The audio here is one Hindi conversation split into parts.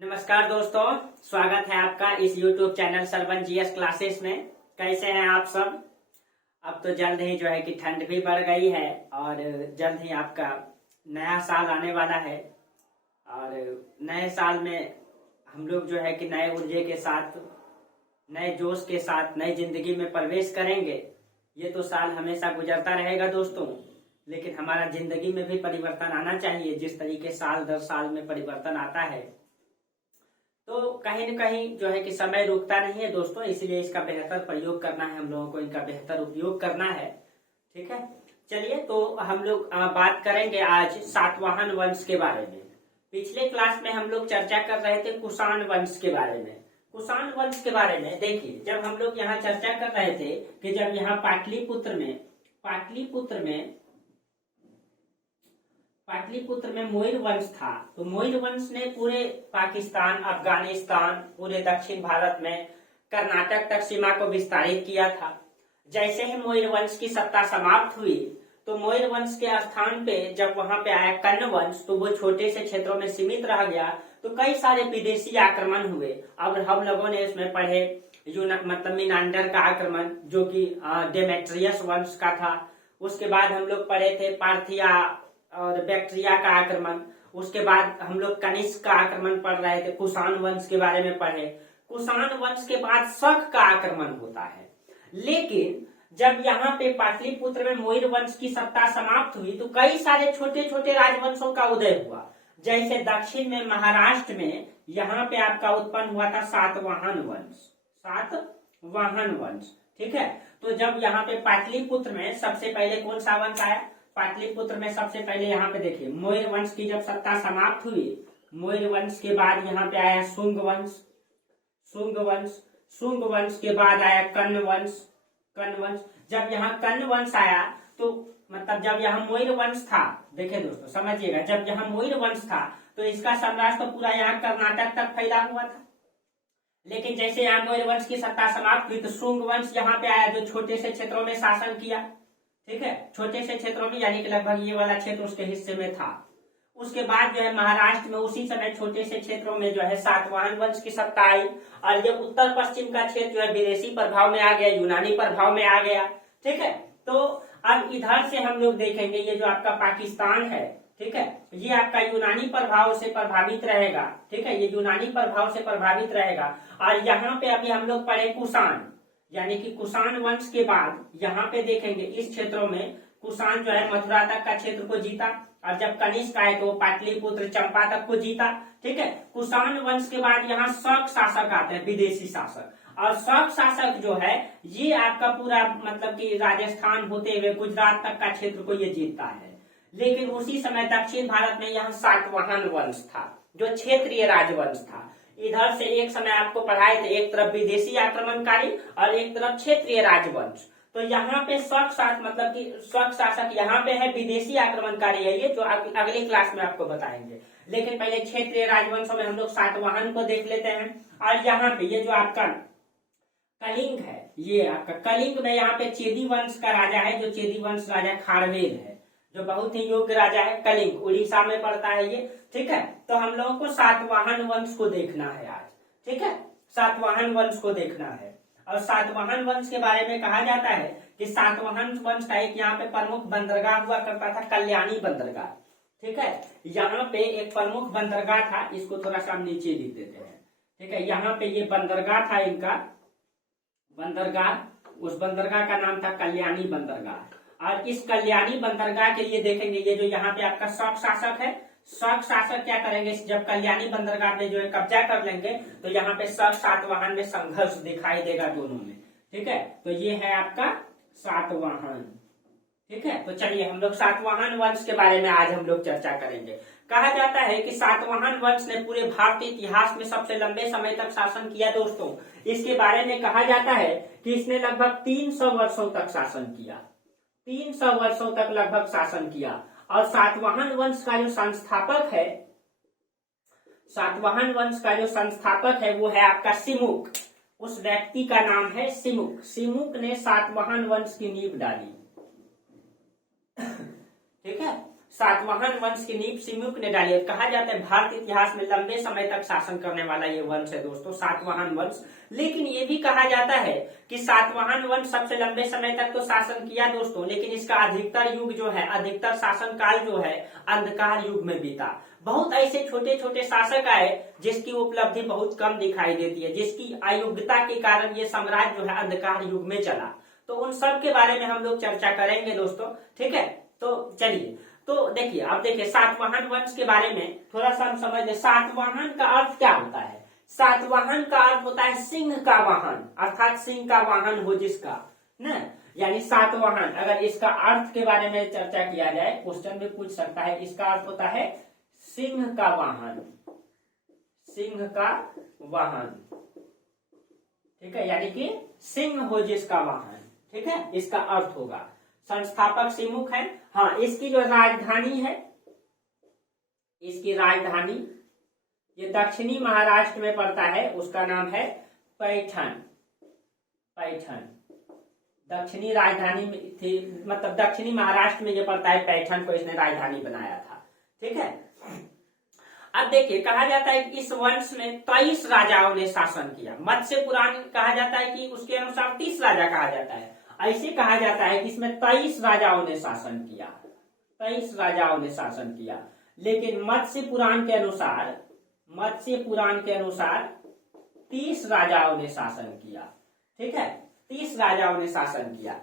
नमस्कार दोस्तों, स्वागत है आपका इस YouTube channel Sarwan GS classes में। कैसे हैं आप सब। अब तो जल्द ही जो है कि ठंड भी बढ़ गई है और जल्द ही आपका नया साल आने वाला है और नए साल में हम लोग जो है कि नए ऊर्जे के साथ, नए जोश के साथ नई जिंदगी में प्रवेश करेंगे। ये तो साल हमेशा गुजरता रहेगा दोस्तों, लेकिन हमारा जिंदगी में भी परिवर्तन आना चाहिए। जिस तरीके साल दर साल में परिवर्तन आता है तो कहीं न कहीं जो है कि समय रुकता नहीं है दोस्तों, इसलिए इसका बेहतर प्रयोग करना है, हम लोगों को इनका बेहतर उपयोग करना है। ठीक है, चलिए तो हम लोग बात करेंगे आज सातवाहन वंश के बारे में। पिछले क्लास में हम लोग चर्चा कर रहे थे कुषाण वंश के बारे में। कुषाण वंश के बारे में देखिए, जब हम लोग यहाँ चर्चा कर रहे थे कि जब यहाँ पाटलिपुत्र में मोयर वंश था, तो मोयर वंश ने पूरे पाकिस्तान, अफगानिस्तान, पूरे दक्षिण भारत में कर्नाटक तक सीमा को विस्तारित किया था। जैसे ही मोयर वंश की सत्ता समाप्त हुई तो मोयर वंश के स्थान पे जब वहां पे आया कर्ण वंश, तो वो छोटे से क्षेत्रों में सीमित रह गया। तो कई सारे विदेशी आक्रमण हुए। अब हम लोगों ने इसमें पढ़े मतलब मीनांडर का आक्रमण, जो कि डेमेट्रियस वंश का था। उसके बाद हम लोग पढ़े थे पार्थिया और बैक्ट्रिया का आक्रमण। उसके बाद हम लोग कनिष्क का आक्रमण पढ़ रहे थे, कुषाण वंश के बारे में पढ़े। कुषाण वंश के बाद शक का आक्रमण होता है। लेकिन जब यहाँ पे पाटलिपुत्र में मोयर वंश की सत्ता समाप्त हुई तो कई सारे छोटे छोटे राजवंशों का उदय हुआ। जैसे दक्षिण में महाराष्ट्र में यहाँ पे आपका उत्पन्न हुआ था सातवाहन वंश। ठीक है, तो जब यहाँ पे पाटलिपुत्र में सबसे पहले कौन सा वंश आया? पाटलिपुत्र में सबसे पहले यहाँ पे देखिए मोयर वंश की जब सत्ता समाप्त हुई, मोयर वंश के बाद यहाँ पे आया शुंग वंश के बाद आया कर्ण वंश। जब यहाँ कर्ण वंश आया तो मतलब जब यहाँ मोयर वंश था, देखिए दोस्तों समझिएगा, जब यहाँ मोयर वंश था तो इसका साम्राज्य तो पूरा यहाँ कर्नाटक तक फैला हुआ था। लेकिन जैसे यहाँ मोयर वंश की सत्ता समाप्त हुई तो शुंग वंश यहाँ पे आया, जो छोटे से क्षेत्रों में शासन किया। ठीक है, छोटे से क्षेत्रों में, यानी कि लगभग ये वाला क्षेत्र उसके हिस्से में था। उसके बाद जो है महाराष्ट्र में उसी समय छोटे से क्षेत्रों में जो है सातवाहन वंश की सत्ता आई और ये उत्तर पश्चिम का क्षेत्र जो है विदेशी प्रभाव में आ गया, यूनानी प्रभाव में आ गया। ठीक है, तो अब इधर से हम लोग देखेंगे ये जो आपका पाकिस्तान है, ठीक है, ये आपका यूनानी प्रभाव से प्रभावित रहेगा। ठीक है, ये यूनानी प्रभाव से प्रभावित रहेगा। और यहाँ पे अभी हम लोग पढ़े कुषाण, यानी कि कुषाण वंश के बाद यहाँ पे देखेंगे इस क्षेत्रों में कुषाण जो है मथुरा तक का क्षेत्र को जीता और जब कनिष्क आए तो पाटलिपुत्र, चंपा तक को जीता। ठीक है, कुषाण वंश के बाद यहाँ शक शासक आते हैं, विदेशी शासक। और शक शासक जो है ये आपका पूरा मतलब कि राजस्थान होते हुए गुजरात तक का क्षेत्र को ये जीतता है। लेकिन उसी समय दक्षिण भारत में यहाँ सातवाहन वंश था, जो क्षेत्रीय राजवंश था। इधर से एक समय आपको पढ़ाए थे, एक तरफ विदेशी आक्रमणकारी और एक तरफ क्षेत्रीय राजवंश। तो यहाँ पे शक शासक मतलब कि शक शासक यहाँ पे है, विदेशी आक्रमणकारी है ये, जो अगली क्लास में आपको बताएंगे। लेकिन पहले क्षेत्रीय राजवंशों में हम लोग सातवाहन को देख लेते हैं। और यहाँ पे ये जो आपका कलिंग है, ये आपका कलिंग में यहाँ पे चेदी वंश का राजा है, जो चेदी वंश राजा खारवेल है, जो बहुत ही योग्य राजा है। कलिंग उड़ीसा में पड़ता है ये। ठीक है, तो हम लोगों को सातवाहन वंश को देखना है आज। ठीक है, सातवाहन वंश को देखना है। और सातवाहन वंश के बारे में कहा जाता है कि सातवाहन वंश का एक यहाँ पे प्रमुख बंदरगाह हुआ करता था, कल्याणी बंदरगाह। ठीक है, यहाँ पे एक प्रमुख बंदरगाह था, इसको थोड़ा सा हम नीचे लिख देते हैं। ठीक है, यहाँ पे ये बंदरगाह था इनका, उस बंदरगाह का नाम था कल्याणी बंदरगाह। और इस कल्याणी बंदरगाह के लिए देखेंगे ये जो यहाँ पे आपका शक शासक है, शक शासक क्या करेंगे, जब कल्याणी बंदरगाह में जो है कब्जा कर लेंगे तो यहाँ पे शक सातवाहन में संघर्ष दिखाई देगा दोनों में। ठीक है, तो ये है आपका सातवाहन। ठीक है, तो चलिए हम लोग सातवाहन वंश के बारे में आज हम लोग चर्चा करेंगे। कहा जाता है कि सातवाहन वंश ने पूरे भारतीय इतिहास में सबसे लंबे समय तक शासन किया दोस्तों। इसके बारे में कहा जाता है कि इसने लगभग 300 वर्षों तक शासन किया, 300 वर्षों तक लगभग शासन किया। और सातवाहन वंश का जो संस्थापक है, सातवाहन वंश का जो संस्थापक है वो है आपका सिमुक। उस व्यक्ति का नाम है सिमुक। सिमुक ने सातवाहन वंश की नींव डाली। ठीक है, सातवाहन वंश की नींव सिमुक ने डाली है। कहा जाता है भारतीय इतिहास में लंबे समय तक शासन करने वाला ये वंश है दोस्तों, सातवाहन वंश। लेकिन ये भी कहा जाता है कि सातवाहन वंश सबसे लंबे समय तक तो शासन किया दोस्तों, लेकिन इसका अधिकतर युग जो है, अधिकतर शासन काल जो है अंधकार युग में बीता। बहुत ऐसे छोटे छोटे शासक आए जिसकी उपलब्धि बहुत कम दिखाई देती है, जिसकी अयोग्यता के कारण ये साम्राज्य जो है अंधकार युग में चला। तो उन सब के बारे में हम लोग चर्चा करेंगे दोस्तों, ठीक है। तो चलिए, तो देखिए, आप देखिए सातवाहन वंश के बारे में थोड़ा सा हम समझ लें। सातवाहन का अर्थ क्या होता है? सातवाहन का अर्थ होता है सिंह का वाहन, अर्थात सिंह का वाहन हो जिसका, ना, यानी सातवाहन। अगर इसका अर्थ के बारे में चर्चा किया जाए, क्वेश्चन में पूछ सकता है, इसका अर्थ होता है सिंह का वाहन, सिंह का वाहन, ठीक है, यानी कि सिंह हो जिसका वाहन, ठीक है, इसका अर्थ होगा। संस्थापक सिमुक है। हाँ, इसकी जो राजधानी है, इसकी राजधानी ये दक्षिणी महाराष्ट्र में पड़ता है, उसका नाम है पैठण। पैठण दक्षिणी राजधानी में थी, मतलब दक्षिणी महाराष्ट्र में ये पड़ता है, पैठण को इसने राजधानी बनाया था, ठीक है। अब देखिए, कहा जाता है कि इस वंश में 23 राजाओं ने शासन किया। मत्स्य पुराण कहा जाता है कि उसके अनुसार 30 राजा कहा जाता है। ऐसे कहा जाता है कि इसमें 23 राजाओं ने शासन किया, 23 राजाओं ने शासन किया। लेकिन मत्स्य पुराण के अनुसार, मत्स्य पुराण के अनुसार 30 राजाओं ने शासन किया, ठीक है, 30 राजाओं ने शासन किया।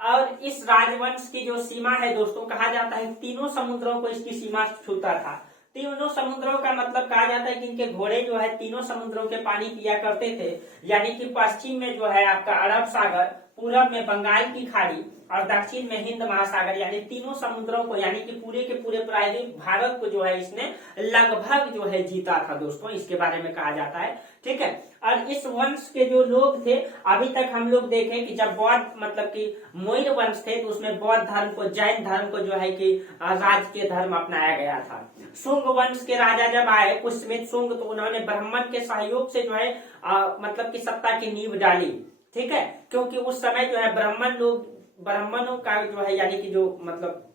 और इस राजवंश की जो सीमा है दोस्तों, कहा जाता है तीनों समुद्रों को इसकी सीमा छूता था। तीनों समुद्रों का मतलब कहा जाता है कि इनके घोड़े जो है तीनों समुद्रों के पानी पिया करते थे। यानी कि पश्चिम में जो है आपका अरब सागर, पूरब में बंगाल की खाड़ी और दक्षिण में हिंद महासागर, यानी तीनों समुद्रों को, यानी कि पूरे के पूरे प्रायद्वीप भारत को जो है इसने लगभग जो है जीता था दोस्तों, इसके बारे में कहा जाता है, ठीक है। और इस वंश के जो लोग थे, अभी तक हम लोग देखें कि जब बौद्ध मतलब कि मोइन वंश थे, तो उसमें बौद्ध धर्म को, जैन धर्म को जो है कि राजकीय धर्म अपनाया गया था। शुंग वंश के राजा जब आए पुष्यमित्र शुंग, तो उन्होंने ब्राह्मण के सहयोग से जो है मतलब की सत्ता की नींव डाली, ठीक है, क्योंकि उस समय जो है ब्राह्मणों का जो है, यानी कि जो मतलब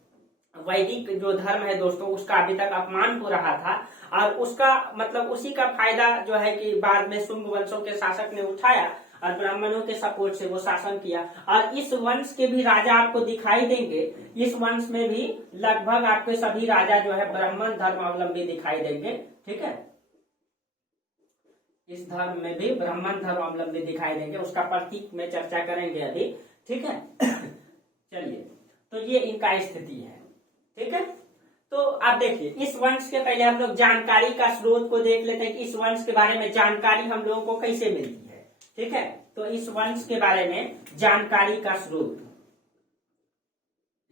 वैदिक जो धर्म है दोस्तों, उसका अभी तक अपमान हो रहा था। और उसका मतलब उसी का फायदा जो है कि बाद में शुंग वंशों के शासक ने उठाया और ब्राह्मणों के सपोर्ट से वो शासन किया। और इस वंश के भी राजा आपको दिखाई देंगे, इस वंश में भी लगभग आपके सभी राजा जो है ब्राह्मण धर्मावलंबी दिखाई देंगे, ठीक है। इस धर्म में भी ब्राह्मण धर्मावलंबी दिखाई देंगे, उसका प्रतीक में चर्चा करेंगे अभी, ठीक है। चलिए, तो ये इनका स्थिति है, ठीक है। तो आप देखिए, इस वंश के पहले हम लोग जानकारी का स्रोत को देख लेते हैं कि इस वंश के बारे में जानकारी हम लोगों को कैसे मिलती है, ठीक है। तो इस वंश के बारे में जानकारी का स्रोत,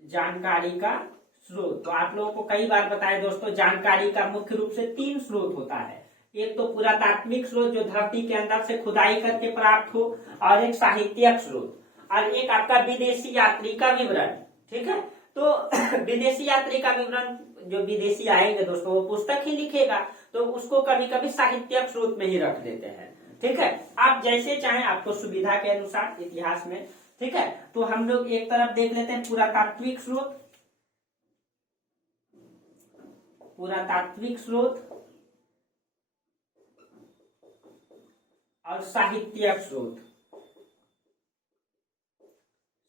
जानकारी का स्रोत, तो आप लोगों को कई बार बताया दोस्तों, जानकारी का मुख्य रूप से 3 स्रोत होता है। एक तो पुरातात्विक स्रोत जो धरती के अंदर से खुदाई करके प्राप्त हो, और एक साहित्यिक स्रोत, और एक आपका विदेशी यात्री का विवरण, ठीक है। तो विदेशी यात्री का विवरण, जो विदेशी आएंगे दोस्तों वो पुस्तक ही लिखेगा, तो उसको कभी कभी साहित्यिक स्रोत में ही रख देते हैं, ठीक है। आप जैसे चाहें, आपको सुविधा के अनुसार इतिहास में, ठीक है। तो हम लोग एक तरफ देख लेते हैं पुरातात्विक स्रोत, पुरातात्विक स्रोत और साहित्यिक स्रोत,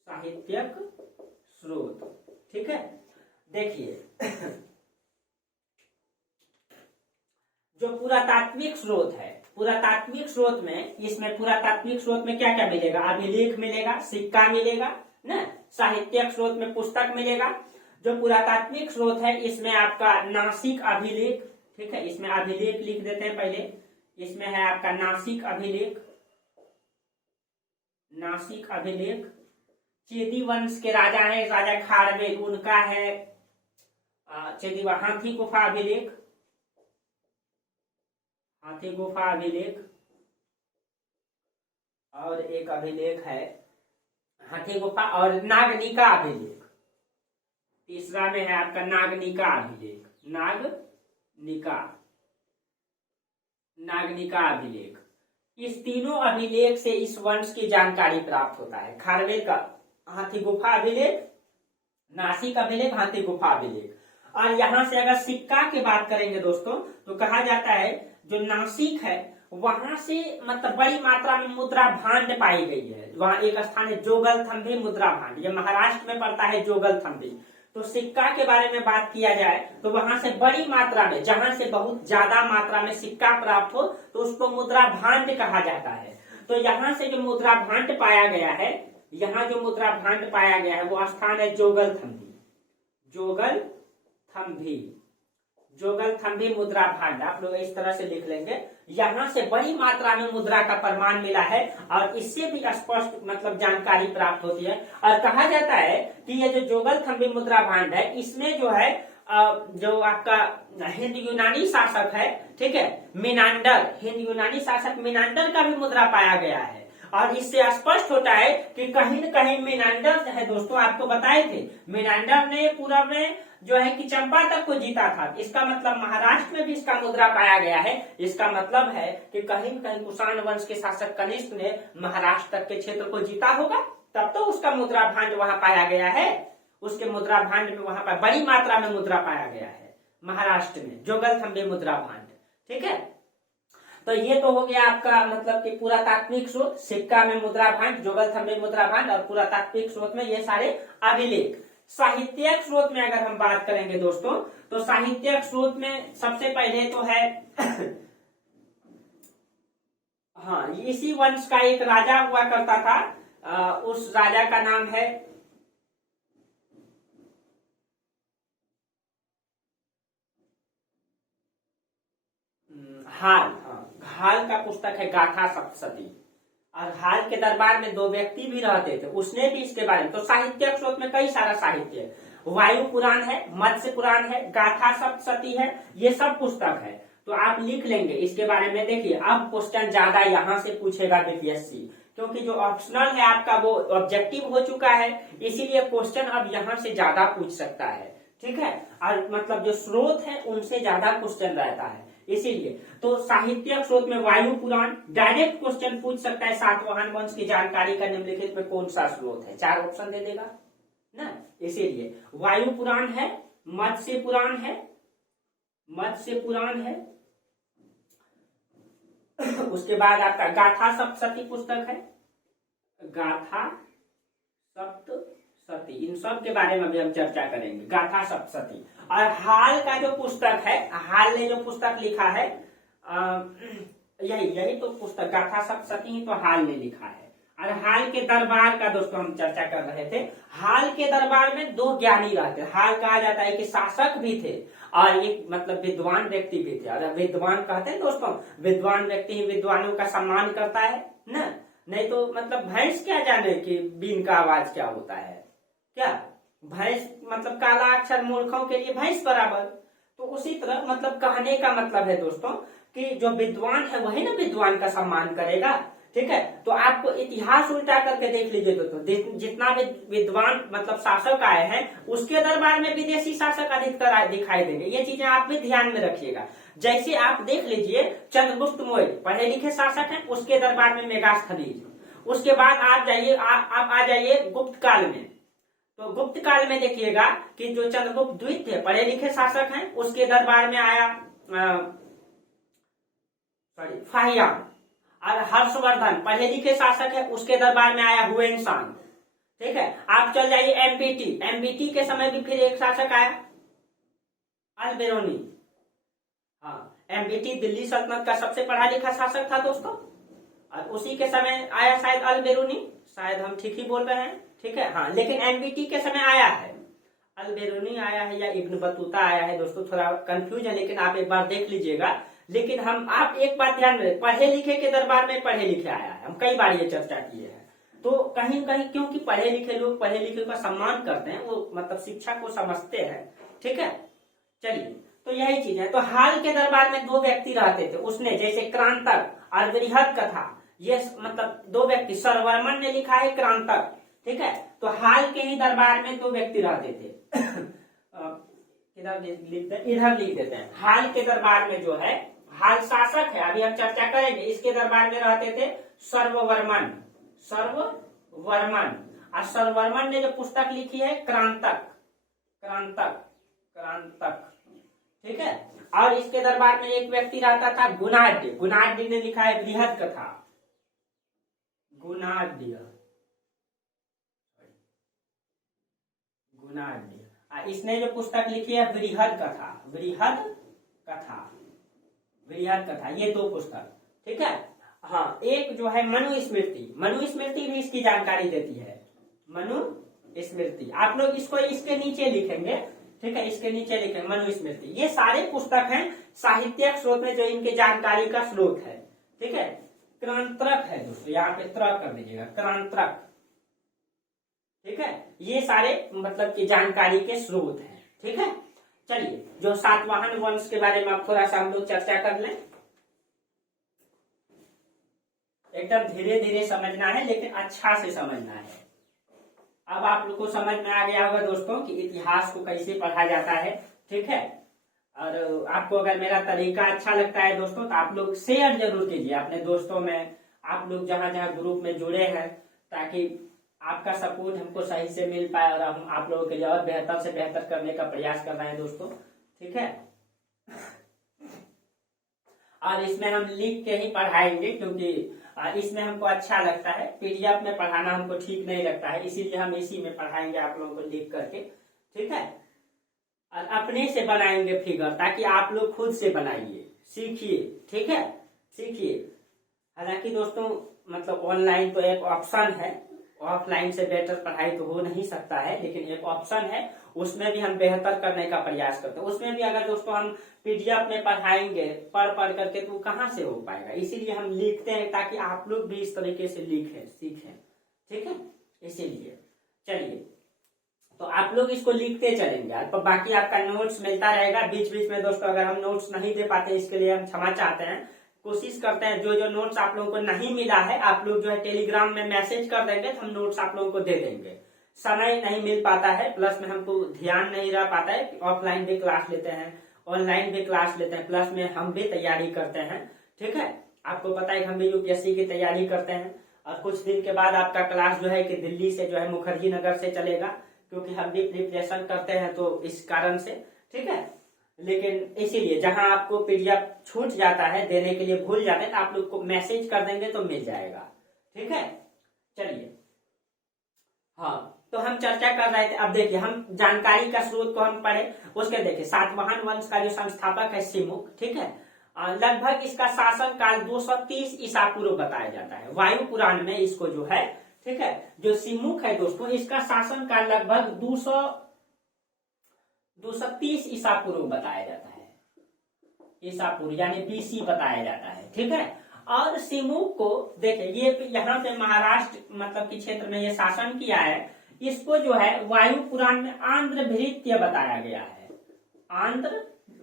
साहित्यिक स्रोत, ठीक है। देखिए, जो पुरातात्विक स्रोत है, पुरातात्विक स्रोत में, इसमें पुरातात्विक स्रोत में क्या क्या मिलेगा? अभिलेख मिलेगा, सिक्का मिलेगा ना, साहित्यिक स्रोत में पुस्तक मिलेगा। जो पुरातात्विक स्रोत है इसमें आपका नासिक अभिलेख, ठीक है, इसमें अभिलेख लिख देते हैं पहले। इसमें है आपका नासिक अभिलेख, नासिक अभिलेख। चेदी वंश के राजा हैं, राजा खारवेल, उनका है चेदी हाथी गुफा अभिलेख, हाथी गुफा अभिलेख। और एक अभिलेख है हाथी गुफा और नागनिका अभिलेख। तीसरा में है आपका नागनिका अभिलेख, नागनिका अभिलेख। इस तीनों अभिलेख से इस वंश की जानकारी प्राप्त होता है। खारवेल का हाथी गुफा अभिलेख, नासिक अभिलेख, हाथी गुफा अभिलेख। और यहाँ से अगर सिक्का की बात करेंगे दोस्तों, तो कहा जाता है जो नासिक है वहां से मतलब बड़ी मात्रा में मुद्रा भांड पाई गई है। वहां एक स्थान है जोगलथम्भी मुद्रा भांड, ये महाराष्ट्र में पड़ता है जोगलथम्भी। तो सिक्का के बारे में बात किया जाए तो वहां से बड़ी मात्रा में, जहां से बहुत ज्यादा मात्रा में सिक्का प्राप्त हो तो उसको मुद्रा भांड कहा जाता है। तो यहाँ से जो मुद्रा भांड पाया गया है, यहाँ जो मुद्रा भांड पाया गया है वो स्थान है जोगलथम्भी। जोगलथम्भी, जोगलथम्भी मुद्रा भांड, आप लोग इस तरह से लिख लेंगे। यहाँ से बड़ी मात्रा में मुद्रा का प्रमाण मिला है और इससे भी स्पष्ट मतलब जानकारी प्राप्त होती है। और कहा जाता है कि ये जो जोगलथम्भी मुद्रा भांड है, इसमें जो है जो आपका हिंद यूनानी शासक है, ठीक है, मिनांडर, हिंद यूनानी शासक मिनांडर का भी मुद्रा पाया गया है। और इससे स्पष्ट होता है कि कहीं न कहीं मिनांडर है दोस्तों, आपको बताए थे मिनांडर ने पूरा में जो है कि चंपा तक को जीता था। इसका मतलब महाराष्ट्र में भी इसका मुद्रा पाया गया है। इसका मतलब है कि कहीं न कहीं कुषाण वंश के शासक कनिष्क ने महाराष्ट्र तक के क्षेत्र को जीता होगा, तब तो उसका मुद्रा भांड वहां पाया गया है। उसके मुद्रा भांड में वहां पर बड़ी मात्रा में मुद्रा पाया गया है महाराष्ट्र में, जोगलथम्भी मुद्रा भांड, ठीक है। तो ये तो हो गया आपका मतलब कि पुरातात्विक स्रोत, सिक्का में मुद्रा भांड, जोगलथम्भी मुद्रा भांड, और पुरातात्विक स्रोत में ये सारे अभिलेख। साहित्यिक स्रोत में अगर हम बात करेंगे दोस्तों, तो साहित्यिक स्रोत में सबसे पहले तो है हाँ, इसी वंश का एक राजा हुआ करता था, उस राजा का नाम है हाल। हाल का पुस्तक है गाथा सप्तशती। और हाल के दरबार में दो व्यक्ति भी रहते थे, उसने भी इसके बारे में, तो साहित्यिक स्रोत में कई सारा साहित्य है। वायु पुराण है, मत्स्य पुराण है, गाथा सप्तशती है, ये सब पुस्तक है। तो आप लिख लेंगे इसके बारे में। देखिए अब क्वेश्चन ज्यादा यहाँ से पूछेगा बीपीएससी, क्योंकि जो ऑप्शनल है आपका वो ऑब्जेक्टिव हो चुका है, इसीलिए क्वेश्चन अब यहाँ से ज्यादा पूछ सकता है, ठीक है। और मतलब जो स्रोत है उनसे ज्यादा क्वेश्चन रहता है, इसीलिए। तो साहित्यिक स्रोत में वायु पुराण, डायरेक्ट क्वेश्चन पूछ सकता है सातवाहन वंश की जानकारी का निम्नलिखित में कौन सा स्रोत है, 4 ऑप्शन दे देगा ना, इसीलिए वायु पुराण है, मत्स्य पुराण है, मत्स्य पुराण है, उसके बाद आपका गाथा सप्तशती पुस्तक है, गाथा सप्तशती, इन सब के बारे में भी हम चर्चा करेंगे, गाथा सप्तशती। और हाल का जो पुस्तक है, हाल ने जो पुस्तक लिखा है, यही तो पुस्तक गाथा सप्तशती ही तो हाल ने लिखा है। और हाल के दरबार का दोस्तों हम चर्चा कर रहे थे। हाल के दरबार में 2 ज्ञानी रहते, हाल कहा जाता है कि शासक भी थे और एक मतलब विद्वान व्यक्ति भी थे। और विद्वान कहते हैं दोस्तों, विद्वान व्यक्ति ही विद्वानों का सम्मान करता है ना, नहीं तो मतलब भैंस क्या जाने कि बीन का आवाज क्या होता है, क्या भैंस मतलब काला अक्षर मूर्खों के लिए भैंस बराबर। तो उसी तरह मतलब कहने का मतलब है दोस्तों कि जो विद्वान है वही ना विद्वान का सम्मान करेगा, ठीक है। तो आपको इतिहास उल्टा करके देख लीजिए दोस्तों, जितना भी विद्वान मतलब शासक आए हैं उसके दरबार में विदेशी शासक अधिकतर दिखाई देंगे। ये चीजें आप भी ध्यान में रखिएगा। जैसे आप देख लीजिए चंद्रगुप्त मौर्य पढ़े लिखे शासक हैं, उसके दरबार में मेगास्थनीज। उसके बाद आप जाइए, आप आ जाइए गुप्त काल में, तो गुप्त काल में देखिएगा कि जो चंद्रगुप्त द्वितीय थे पढ़े लिखे शासक हैं, उसके दरबार में आया फाहियान। और हर्षवर्धन पढ़े लिखे शासक है, उसके दरबार में आया हुएनसांग, ठीक है। आप चल जाइए एमपीटी, एमपीटी के समय भी फिर एक शासक आया अल-बेरूनी। हाँ, एमपीटी दिल्ली सल्तनत का सबसे पढ़ा लिखा शासक था दोस्तों, और उसी के समय आया शायद अल-बेरूनी, शायद हम ठीक ही बोल रहे हैं, ठीक है। हाँ, लेकिन एमपीटी के समय आया है, अल-बेरूनी आया है या इब्न बतूता आया है दोस्तों, थोड़ा कंफ्यूज है, लेकिन आप एक बार देख लीजिएगा। लेकिन हम आप एक बात ध्यान में, पढ़े लिखे के दरबार में पढ़े लिखे आया है, हम कई बार ये चर्चा किए हैं। तो कहीं कहीं क्योंकि पढ़े लिखे लोग पढ़े लिखे का सम्मान करते हैं, वो मतलब शिक्षा को समझते हैं, ठीक है। चलिए, तो यही चीज है। तो हाल के दरबार में 2 व्यक्ति रहते थे, उसने जैसे क्रांतक और बृहद कथा, ये मतलब 2 व्यक्ति, सरवर्मन ने लिखा है क्रांतक, ठीक है। तो हाल के ही दरबार में 2 व्यक्ति रहते थे। इधर लिख देते हैं। हाल के दरबार में जो है, हाल शासक है, अभी हम चर्चा करेंगे, इसके दरबार में रहते थे सर्ववर्मन, सर्ववर्मन। और सर्ववर्मन ने जो पुस्तक लिखी है क्रांतक, क्रांतक, क्रांतक, ठीक है। और इसके दरबार में एक व्यक्ति रहता था गुणाढ्य। गुणाढ्य ने लिखा है बृहद कथा, गुणाढ्य, गुणाढ्य। इसने जो पुस्तक लिखी है बृहद कथा, बृहद कथा, बृहद कथा, ये दो पुस्तक, ठीक है। हाँ, एक जो है मनुस्मृति, मनुस्मृति भी इसकी जानकारी देती है, मनुस्मृति। आप लोग इसको इसके नीचे लिखेंगे, ठीक है, इसके नीचे लिखेंगे मनुस्मृति। ये सारे पुस्तक हैं साहित्यिक स्रोत में जो इनके जानकारी का स्रोत है, ठीक है। क्रांतक है दोस्तों, यहाँ पे त्र कर दीजिएगा, क्रांतक, ठीक है। ये सारे मतलब की जानकारी के स्रोत हैं, ठीक है। चलिए, जो सातवाहन वंश के बारे में आप थोड़ा सा हम लोग चर्चा कर लें। एकदम धीरे धीरे समझना है, लेकिन अच्छा से समझना है। अब आप लोग को समझ में आ गया होगा दोस्तों कि इतिहास को कैसे पढ़ा जाता है, ठीक है। और आपको अगर मेरा तरीका अच्छा लगता है दोस्तों, तो आप लोग शेयर जरूर कीजिए अपने दोस्तों में, आप लोग जहां जहां ग्रुप में जुड़े हैं, ताकि आपका सपोर्ट हमको सही से मिल पाए और हम आप लोगों के लिए और बेहतर से बेहतर करने का प्रयास कर रहे हैं दोस्तों, ठीक है। और इसमें हम लिख के ही पढ़ाएंगे, क्योंकि इसमें हमको अच्छा लगता है। पीडीएफ में पढ़ाना हमको ठीक नहीं लगता है, इसीलिए हम इसी में पढ़ाएंगे आप लोगों को लिख करके, ठीक है। और अपने से बनाएंगे फिगर, ताकि आप लोग खुद से बनाइए, सीखिए, ठीक है, सीखिए। हालांकि दोस्तों मतलब ऑनलाइन तो एक ऑप्शन है, ऑफलाइन से बेहतर पढ़ाई तो हो नहीं सकता है, लेकिन एक ऑप्शन है, उसमें भी हम बेहतर करने का प्रयास करते हैं। उसमें भी अगर दोस्तों हम पीडीएफ में पढ़ाएंगे पढ़ करके, तो कहाँ से हो पाएगा। इसीलिए हम लिखते हैं, ताकि आप लोग भी इस तरीके से लिखें, सीखें, ठीक है। इसीलिए चलिए, तो आप लोग इसको लिखते चलेंगे, तो बाकी आपका नोट्स मिलता रहेगा बीच बीच में दोस्तों। अगर हम नोट्स नहीं दे पाते, इसके लिए हम क्षमा चाहते हैं। कोशिश करते हैं जो नोट्स आप लोगों को नहीं मिला है, आप लोग जो है टेलीग्राम में मैसेज कर देंगे, तो हम नोट्स आप लोगों को दे देंगे। समय नहीं मिल पाता है, प्लस में हमको ध्यान नहीं रह पाता है। ऑफलाइन भी क्लास लेते हैं, ऑनलाइन भी क्लास लेते हैं, प्लस में हम भी तैयारी करते हैं, ठीक है। आपको पता है कि हम भी यूपीएससी की तैयारी करते हैं। और कुछ दिन के बाद आपका क्लास जो है कि दिल्ली से जो है मुखर्जी नगर से चलेगा, क्योंकि हम भी प्रिपरेशन करते हैं, तो इस कारण से, ठीक है। लेकिन इसीलिए जहां आपको पीडीएफ छूट जाता है, देने के लिए भूल जाते हैं, तो आप लोग को मैसेज कर देंगे तो मिल जाएगा, ठीक है। चलिए, हाँ, तो हम चर्चा कर रहे थे। अब देखिए, हम जानकारी का स्रोत को हम पढ़े, उसके देखिए सातवाहन वंश का जो संस्थापक है सिमुक, ठीक है। लगभग इसका शासन काल 230 ईसा पूर्व बताया जाता है वायु पुराण में। इसको जो है, ठीक है, जो सिमुक है दोस्तों, इसका शासन काल लगभग 230 ईसा पूर्व बताया जाता है, ईसा पूर्व यानी बीसी बताया जाता है, ठीक है। और सिमुक को देखिए, ये यहाँ पे महाराष्ट्र मतलब की क्षेत्र में ये शासन किया है। इसको जो है वायु पुराण में आंध्र भृत्य बताया गया है, आंध्र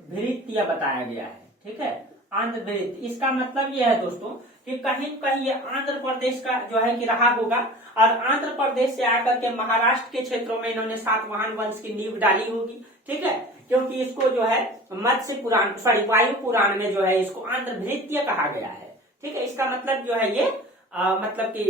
भृत्य बताया गया है, ठीक है, आंध्र भृत्य। इसका मतलब यह है दोस्तों कि कहीं कहीं ये आंध्र प्रदेश का जो है कि रहा होगा, और आंध्र प्रदेश से आकर के महाराष्ट्र के क्षेत्रों में इन्होंने सातवाहन वंश की नींव डाली होगी, ठीक है। क्योंकि इसको जो है मत्स्य पुराण वायु पुराण में जो है इसको आंध्र भृत्य कहा गया है, ठीक है। इसका मतलब जो है ये मतलब कि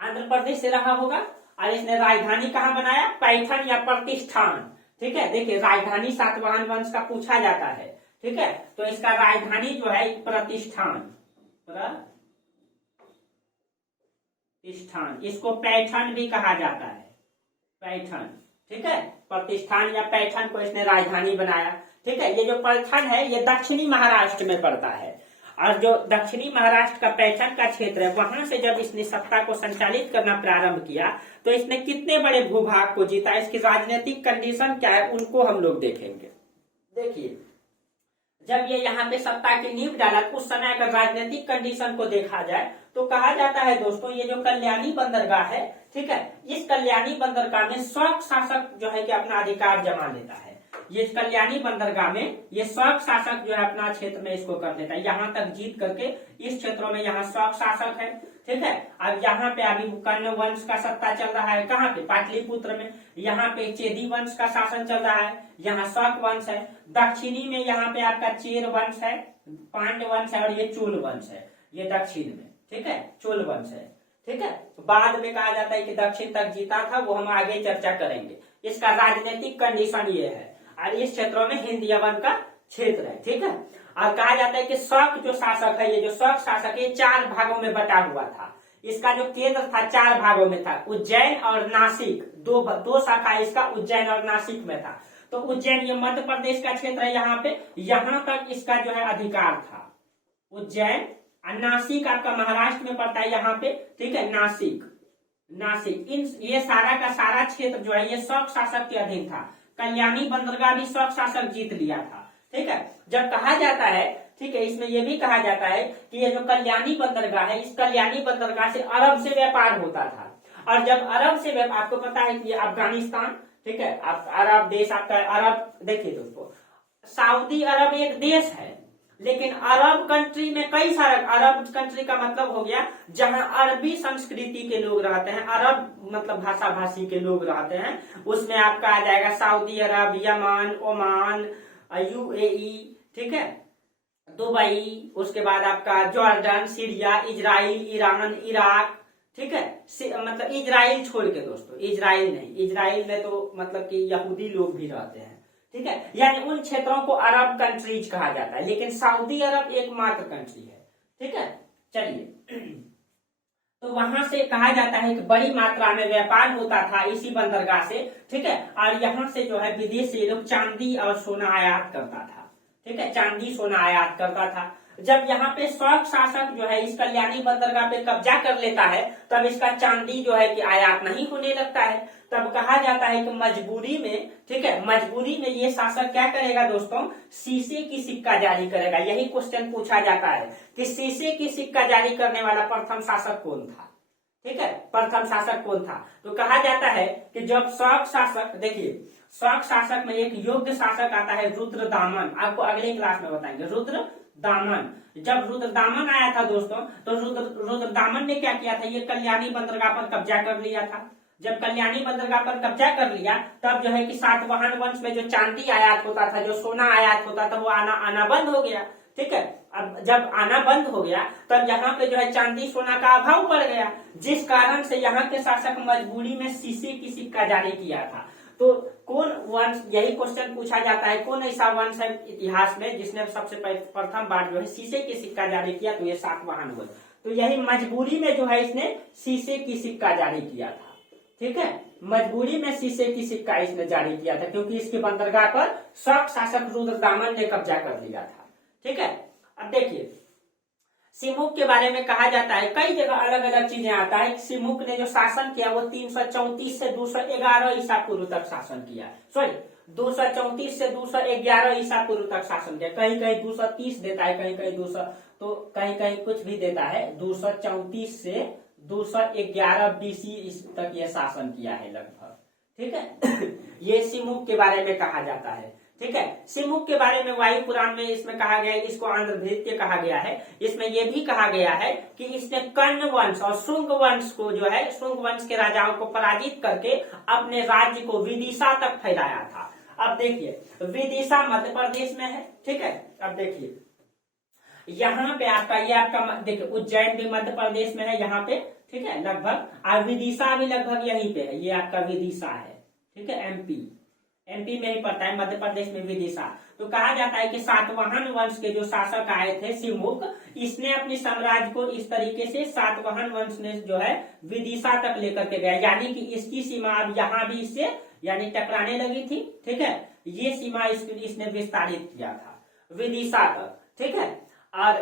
आंध्र प्रदेश से रहा होगा। और इसने राजधानी कहाँ बनाया, पैठन या प्रतिष्ठान, ठीक है। देखिए, राजधानी सातवाहन वंश का पूछा जाता है, ठीक है, तो इसका राजधानी जो है प्रतिष्ठान, प्रतिष्ठान, इसको पैठन भी कहा जाता है, पैठन, ठीक है। प्रतिष्ठान या पैठन को इसने राजधानी बनाया, ठीक है। ये जो पैठन है ये दक्षिणी महाराष्ट्र में पड़ता है, और जो दक्षिणी महाराष्ट्र का पैठन का क्षेत्र है, वहां से जब इसने सत्ता को संचालित करना प्रारंभ किया, तो इसने कितने बड़े भूभाग को जीता, इसकी राजनीतिक कंडीशन क्या है, उनको हम लोग देखेंगे। देखिए, जब ये यहाँ पे सत्ता की नींव डाला, उस समय अगर राजनीतिक कंडीशन को देखा जाए, तो कहा जाता है दोस्तों, ये जो कल्याणी बंदरगाह है, ठीक है, इस कल्याणी बंदरगाह में शौक शासक जो है कि अपना अधिकार जमा लेता है। ये कल्याणी बंदरगाह में ये शौक शासक जो है अपना क्षेत्र में इसको कर देता है, यहाँ तक जीत करके इस क्षेत्रों में यहाँ शौक शासक है, ठीक है। अब यहाँ पे अभी कर्ण वंश का सत्ता चल रहा है, कहाँ पे, पाटलिपुत्र में। यहाँ पे चेदी वंश का शासन चल रहा है, यहाँ शौक वंश है। दक्षिणी में यहाँ पे आपका चेर वंश है, पांड्य वंश है, और ये चोल वंश है, ये दक्षिण में, ठीक है, चोल वंश है, ठीक है। बाद में कहा जाता है कि दक्षिण तक जीता था, वो हम आगे चर्चा करेंगे। इसका राजनीतिक कंडीशन ये है, और इस क्षेत्रों में हिंद यवन का क्षेत्र है, ठीक है। और कहा जाता है कि शक जो शासक है, ये जो शक शासक है 4 भागों में बटा हुआ था। इसका जो केंद्र था 4 भागों में था, उज्जैन और नासिक, दो शाखा इसका उज्जैन और नासिक में था। तो उज्जैन ये मध्य प्रदेश का क्षेत्र है, यहाँ पे यहाँ तक इसका जो है अधिकार था। उज्जैन और नासिक आपका महाराष्ट्र में पड़ता है यहाँ पे, ठीक है। नासिक इन ये सारा का सारा क्षेत्र जो है ये शक शासक के अधीन था। कल्याणी बंदरगाह भी शक शासक जीत लिया था, ठीक है। जब कहा जाता है, ठीक है, इसमें यह भी कहा जाता है कि ये जो कल्याणी बंदरगाह है, इस कल्याणी बंदरगाह से अरब से व्यापार होता था। और जब अरब से व्यापार, आपको पता है कि अफगानिस्तान, ठीक है, अरब देश आपका अरब, देखिए दोस्तों, सऊदी अरब एक देश है, लेकिन अरब कंट्री में कई सारे, अरब कंट्री का मतलब हो गया जहां अरबी संस्कृति के लोग रहते हैं, अरब मतलब भाषा भाषी के लोग रहते हैं। उसमें आपका आ जाएगा सऊदी अरब, यमन, ओमान, यूएई, ठीक है, दुबई, उसके बाद आपका Jordan, Syria, Israel, Iran, Iraq, ठीक है। मतलब इजराइल छोड़ के दोस्तों, इजराइल नहीं, इजराइल में तो मतलब कि यहूदी लोग भी रहते हैं, ठीक है। यानी उन क्षेत्रों को अरब कंट्रीज कहा जाता है, लेकिन सऊदी अरब एकमात्र कंट्री है, ठीक है। चलिए, तो वहां से कहा जाता है कि बड़ी मात्रा में व्यापार होता था इसी बंदरगाह से, ठीक है। और यहाँ से जो है विदेश से लोग चांदी और सोना आयात करता था, ठीक है, चांदी सोना आयात करता था। जब यहाँ पे शक शासक जो है इस कल्याणी बंदरगाह पे कब्जा कर लेता है, तब इसका चांदी जो है कि आयात नहीं होने लगता है। तब कहा जाता है कि मजबूरी में, ठीक है, मजबूरी में ये शासक क्या करेगा दोस्तों, शीशे की सिक्का जारी करेगा। यही क्वेश्चन पूछा जाता है कि शीशे की सिक्का जारी करने वाला प्रथम शासक कौन था, ठीक है, प्रथम शासक कौन था। तो कहा जाता है कि जब शक शासक, देखिए शक शासक में एक योग्य शासक आता है रुद्रदामन, आपको अगले क्लास में बताएंगे। रुद्रदामन, जब रुद्रदामन आया था दोस्तों, तो रुद्रदामन ने क्या किया था, ये कल्याणी बंदरगाह पर कब्जा कर लिया था। जब कल्याणी बंदरगाह पर कब्जा कर लिया, तब जो है कि सातवाहन वंश में जो चांदी आयात होता था, जो सोना आयात होता था, वो आना बंद हो गया, ठीक है। अब जब आना बंद हो गया, तब यहाँ पे जो है चांदी सोना का अभाव पड़ गया, जिस कारण से यहाँ के शासक मजबूरी में शीशे की सिक्का जारी किया था। तो कौन वंश, यही क्वेश्चन पूछा जाता है, कौन ऐसा वंश है इतिहास में जिसने सबसे प्रथम बार जो है शीशे की सिक्का जारी किया, तो ये सातवाहन वंश। तो यही मजबूरी में जो है इसने शीशे की सिक्का जारी किया था, ठीक है। मजबूरी में शीशे की सिक्का इसने जारी किया था, क्योंकि इसके बंदरगाह पर शक शासक रुद्रदामन ने कब्जा कर लिया था, ठीक है। अब देखिए, सिमुक के बारे में कहा जाता है, कई जगह अलग अलग चीजें आता है। सिमुक ने जो शासन किया वो 334 से 211 ईसा पूर्व तक शासन किया, सॉरी 234 से 211 ईसा पूर्व तक शासन किया। कहीं कहीं 230 देता है, कहीं कहीं 200, तो कहीं कहीं कुछ भी देता है। 234 से 211 बीसी तक ये शासन किया है लगभग, ठीक है। ये सिमुक के बारे में कहा जाता है, ठीक है। सिमुक के बारे में वायु पुराण में इसमें कहा गया है, इसको आंध्रभृत्य कहा गया है। इसमें यह भी कहा गया है कि इसने कर्ण वंश और शुंग वंश को जो है, शुंग वंश के राजाओं को पराजित करके अपने राज्य को विदिशा तक फैलाया था। अब देखिए, विदिशा मध्य प्रदेश में है, ठीक है। अब देखिए यहाँ पे आपका, ये आपका देखिए उज्जैन भी मध्य प्रदेश में है यहाँ पे, ठीक है, लगभग। और विदिशा भी लगभग यहीं पे है, ये आपका विदिशा है, ठीक है। एमपी में ही पड़ता है, मध्य प्रदेश में विदिशा। तो कहा जाता है कि सातवाहन वंश के जो शासक आए थे सिमुक, इसने अपने साम्राज्य को इस तरीके से सातवाहन वंश ने जो है विदिशा तक लेकर के गया, यानी कि इसकी सीमा अब यहाँ भी इससे यानी टकराने लगी थी, ठीक है। ये सीमा इसने विस्तारित किया था विदिशा तक, ठीक है। और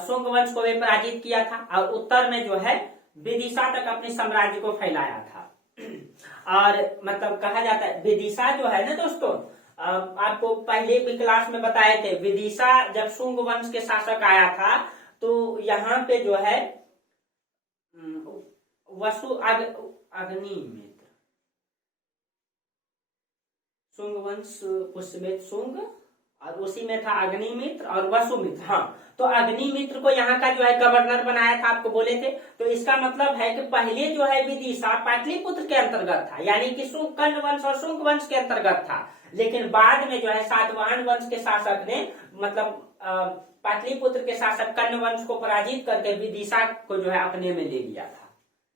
शुंग वंश को भी पराजित किया था, और उत्तर में जो है विदिशा तक अपने साम्राज्य को फैलाया था। और मतलब कहा जाता है विदिशा जो है ना दोस्तों, आपको पहले भी क्लास में बताए थे, विदिशा जब शुंग वंश के शासक आया था, तो यहाँ पे जो है अग्निमित्र, शुंग वंश पुष्यमित्र शुंग, और उसी में था अग्निमित्र और वसुमित्र। हाँ, तो अग्निमित्र को यहाँ का जो है गवर्नर बनाया था, आपको बोले थे। तो इसका मतलब है कि पहले जो है विदिशा पाटलिपुत्र के अंतर्गत था, यानी कि कर्ण वंश और शुंग वंश के अंतर्गत था। लेकिन बाद में जो है सातवाहन वंश के शासक ने मतलब पाटलिपुत्र के शासक कर्ण वंश को पराजित करके विदिशा को जो है अपने में ले लिया था,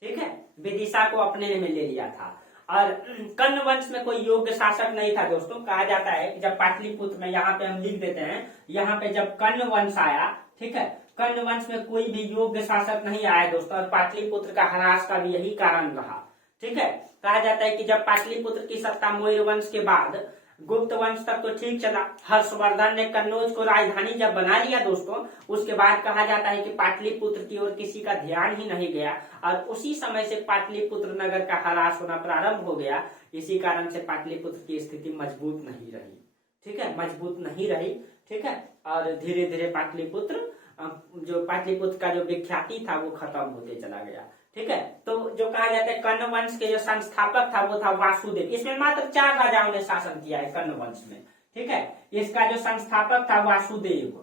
ठीक है, विदिशा को अपने में ले लिया था। और कर्ण वंश में कोई योग्य शासक नहीं था दोस्तों। कहा जाता है कि जब पाटलिपुत्र में, यहाँ पे हम लिख देते हैं, यहाँ पे जब कर्ण वंश आया, ठीक है, कर्ण वंश में कोई भी योग्य शासक नहीं आया दोस्तों, और पाटलिपुत्र का ह्रास का भी यही कारण रहा। ठीक है, कहा जाता है कि जब पाटलिपुत्र की सत्ता मौर्य वंश के बाद गुप्त वंश तक तो ठीक चला, हर्षवर्धन ने कन्नौज को राजधानी जब बना लिया दोस्तों, उसके बाद कहा जाता है कि पाटलिपुत्र की ओर किसी का ध्यान ही नहीं गया, और उसी समय से पाटलिपुत्र नगर का ह्रास होना प्रारंभ हो गया। इसी कारण से पाटलिपुत्र की स्थिति मजबूत नहीं रही। ठीक है, मजबूत नहीं रही। ठीक है, और धीरे धीरे पाटलिपुत्र का जो विख्याति था वो खत्म होते चला गया। ठीक है, तो जो कहा जाता है कर्ण वंश के जो संस्थापक था वो था वासुदेव। इसमें मात्र 4 राजाओं ने शासन किया है कर्ण वंश में। ठीक है, इसका जो संस्थापक था वासुदेव,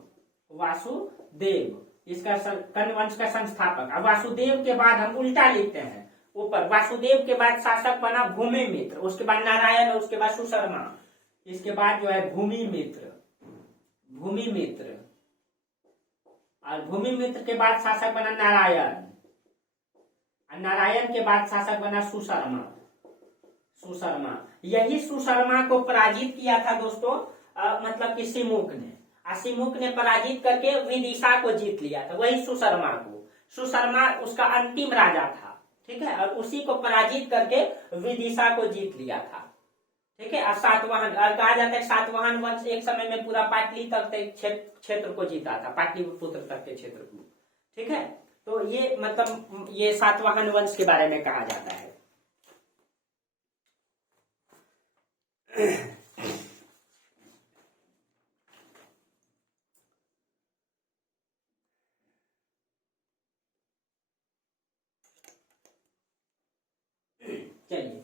इसका कर्ण वंश का संस्थापक। अब वासुदेव के बाद हम उल्टा लिखते हैं ऊपर, वासुदेव के बाद शासक बना भूमिमित्र, उसके बाद नारायण, और उसके बाद सुशर्मा, इसके बाद जो है भूमिमित्र, और भूमिमित्र के बाद शासक बना नारायण, नारायण के बाद शासक बना सुशर्मा। यही सुशर्मा को पराजित किया था दोस्तों, मतलब कि सिमुक ने पराजित करके विदिशा को जीत लिया था, वही सुशर्मा उसका अंतिम राजा था। ठीक है, और उसी को पराजित करके विदिशा को जीत लिया था। ठीक है, और सातवाहन, और कहा जाता है सातवाहन वंश एक समय में पूरा पाटली तक के क्षेत्र को जीता था, पाटलिपुत्र तक के क्षेत्र को। ठीक है, तो ये मतलब ये सातवाहन वंश के बारे में कहा जाता है। चलिए,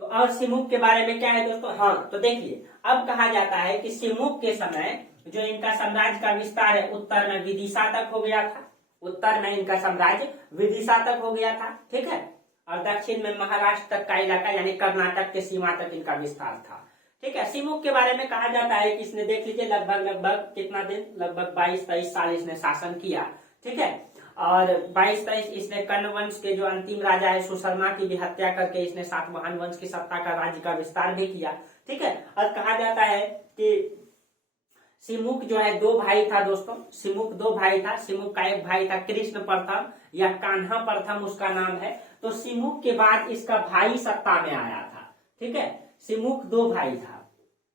तो और सिमुक के बारे में क्या है दोस्तों? हाँ, तो देखिए, अब कहा जाता है कि सिमुक के समय जो इनका साम्राज्य का विस्तार है उत्तर में विदिशा तक हो गया था, उत्तर में इनका साम्राज्य विदिशा तक हो गया था। ठीक है, और दक्षिण में महाराष्ट्र तक का इलाका यानी कर्नाटक के सीमा तक इनका विस्तार था। ठीक है, सिमुक के बारे में कहा जाता है कि इसने, देख लीजिए, लगभग कितना दिन, लगभग 22-23 साल इसने शासन किया। ठीक है, और 22-23 इसने कर्ण वंश के जो अंतिम राजा है सुशर्मा की भी हत्या करके इसने सातवाहन वंश की सत्ता का राज्य का विस्तार भी किया। ठीक है, और कहा जाता है कि सिमुक जो है 2 भाई था दोस्तों, सिमुक 2 भाई था। सिमुक का एक भाई था कृष्ण प्रथम या कान्हा प्रथम उसका नाम है। तो सिमुक के बाद इसका भाई सत्ता में आया था। ठीक है, सिमुक 2 भाई था।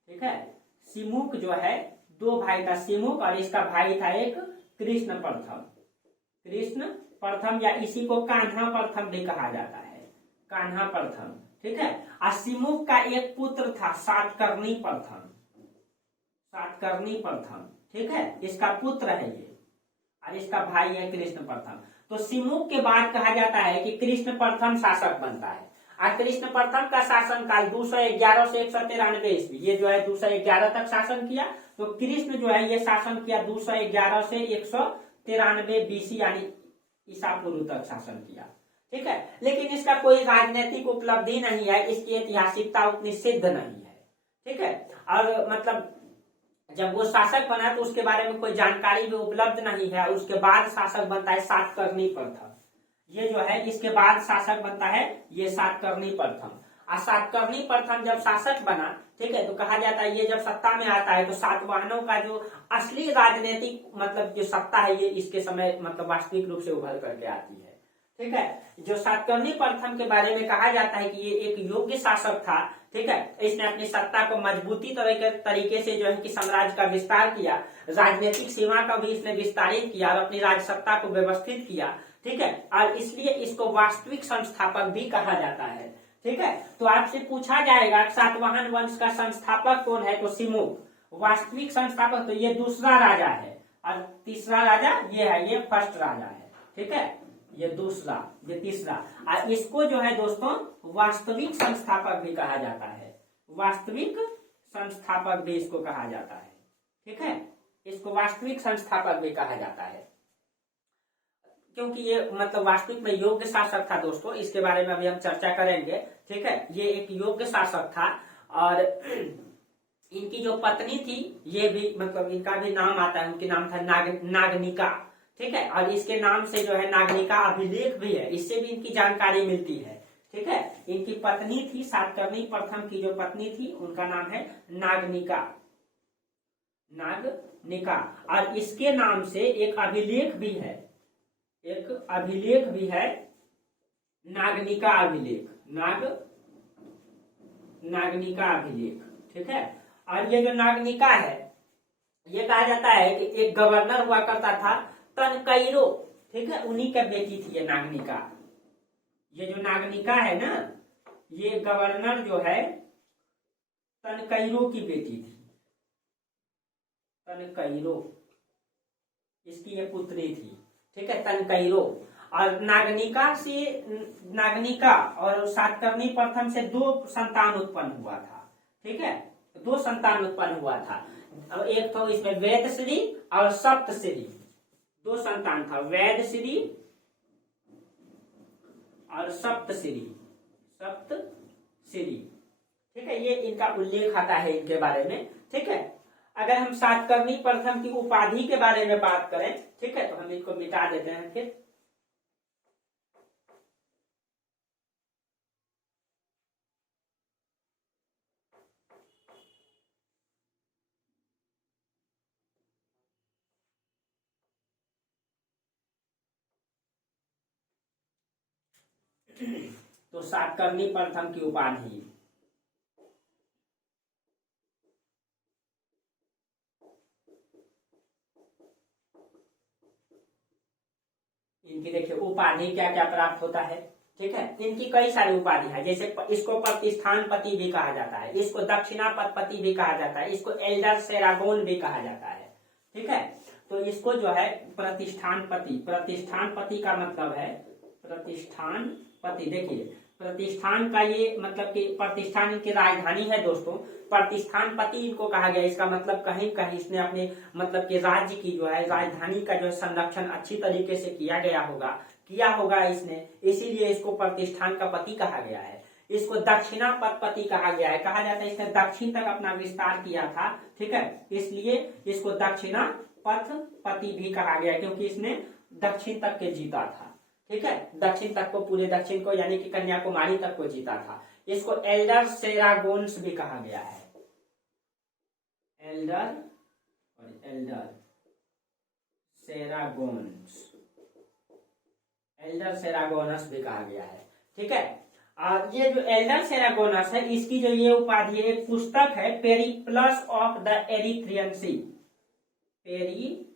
ठीक है, सिमुक जो है 2 भाई था, सिमुक, और इसका भाई था एक कृष्ण प्रथम या इसी को कान्हा प्रथम भी कहा जाता है, कान्हा प्रथम। ठीक है, और सिमुक का एक पुत्र था सातकर्णी प्रथम। ठीक है, इसका पुत्र है ये, और इसका भाई है कृष्ण प्रथम। तो सिमुक के बाद कहा जाता है कि कृष्ण प्रथम शासक बनता है, और कृष्ण प्रथम का शासन काल 211 से 193 ईस्वी, ये जो है 211 तक शासन किया। तो कृष्ण जो है ये शासन किया 211 से 193 BC यानी ईसा पूर्व तक शासन किया। ठीक है, लेकिन इसका कोई राजनीतिक उपलब्धि नहीं है, इसकी ऐतिहासिकता उतनी सिद्ध नहीं है। ठीक है, और मतलब जब वो शासक बना तो उसके बारे में कोई जानकारी भी उपलब्ध नहीं है। उसके बाद शासक बनता है सातकर्णी प्रथम, ये जो है इसके बाद शासक बनता है ये सातकर्णी प्रथम। और सातकर्णी प्रथम जब शासक बना, ठीक है, तो कहा जाता है ये जब सत्ता में आता है तो सातवाहनों का जो असली राजनीतिक मतलब जो सत्ता है ये इसके समय मतलब वास्तविक रूप से उभर करके आती है। ठीक है, जो सातकर्णी प्रथम के बारे में कहा जाता है कि ये एक योग्य शासक था। ठीक है, इसने अपनी सत्ता को मजबूती तरीके से जो है कि साम्राज्य का विस्तार किया, राजनीतिक सीमा का भी इसने विस्तारित किया और अपनी राज सत्ता को व्यवस्थित किया। ठीक है, और इसलिए इसको वास्तविक संस्थापक भी कहा जाता है। ठीक है, तो आपसे पूछा जाएगा सातवाहन वंश का संस्थापक कौन है, तो सिमुक। वास्तविक संस्थापक तो ये दूसरा राजा है, और तीसरा राजा ये है, ये फर्स्ट राजा है। ठीक है, ये दूसरा, ये तीसरा, और इसको जो है दोस्तों वास्तविक संस्थापक भी कहा जाता है, वास्तविक संस्थापक भी इसको कहा जाता है। ठीक है, इसको वास्तविक संस्थापक भी कहा जाता है, क्योंकि ये मतलब वास्तविक में योग्य शासक था दोस्तों, इसके बारे में अभी हम चर्चा करेंगे। ठीक है, ये एक योग्य शासक था, और इनकी जो पत्नी थी ये भी मतलब इनका भी नाम आता है, उनके नाम था नागनिका। ठीक है, और इसके नाम से जो है नागनिका अभिलेख भी है, इससे भी इनकी जानकारी मिलती है। ठीक है। इनकी पत्नी थी सातकर्णी प्रथम की जो पत्नी थी उनका नाम है नागनिका, नागनिका। और इसके नाम से एक अभिलेख भी है, एक अभिलेख भी है, नागनिका अभिलेख, नागनिका अभिलेख। ठीक है। और ये जो नागनिका है ये कहा जाता है कि एक गवर्नर हुआ करता था तनकैरो, ठीक है, उन्हीं का बेटी थी ये नागनिका। ये जो नागनिका है ना ये गवर्नर जो है तनकैरो की बेटी थी, तनकैरो इसकी ये पुत्री थी। ठीक है, तनकैरो। और नागनिका और सातकर्णी प्रथम से 2 संतान उत्पन्न हुआ था। ठीक है, 2 संतान उत्पन्न हुआ था। अब एक तो इसमें वेदश्री और सप्तश्री, 2 संतान था, वेदश्री और सप्तश्री। ठीक है, ये इनका उल्लेख आता है इनके बारे में। ठीक है, अगर हम सातकर्णी प्रथम की उपाधि के बारे में बात करें, ठीक है, तो हम इनको मिटा देते हैं फिर। तो सातकर्णी प्रथम की उपाधि, इनकी देखिए उपाधि क्या क्या प्राप्त होता है। ठीक है, इनकी कई सारी उपाधि है, जैसे इसको प्रतिष्ठानपति भी कहा जाता है, इसको दक्षिणापति भी कहा जाता है, इसको एल्डर सेरागोन भी कहा जाता है। ठीक है, तो इसको जो है प्रतिष्ठानपति, प्रतिष्ठानपति का मतलब है प्रतिष्ठानपति। देखिए प्रतिष्ठान का ये मतलब कि प्रतिष्ठान की राजधानी है दोस्तों, प्रतिष्ठानपति इनको कहा गया। इसका मतलब कहीं कहीं इसने अपने मतलब कि राज्य की जो है राजधानी का जो है संरक्षण अच्छी तरीके से किया होगा इसने, इसीलिए इसको प्रतिष्ठान का पति कहा गया है। इसको दक्षिणापति कहा गया है, कहा जाता है इसने दक्षिण तक अपना विस्तार किया था। ठीक है, इसलिए इसको दक्षिणापति भी कहा गया क्योंकि इसने दक्षिण तक के जीता था। ठीक है, दक्षिण तक को, पूरे दक्षिण को यानी कि कन्याकुमारी तक को जीता था। इसको एल्डर सेरागोन्स भी कहा गया है, एल्डर सेरागोनस भी कहा गया है। ठीक है, और ये जो एल्डर सेरागोनस है इसकी जो ये उपाधि एक पुस्तक है, Periplus of the Erythraean Sea, Periplus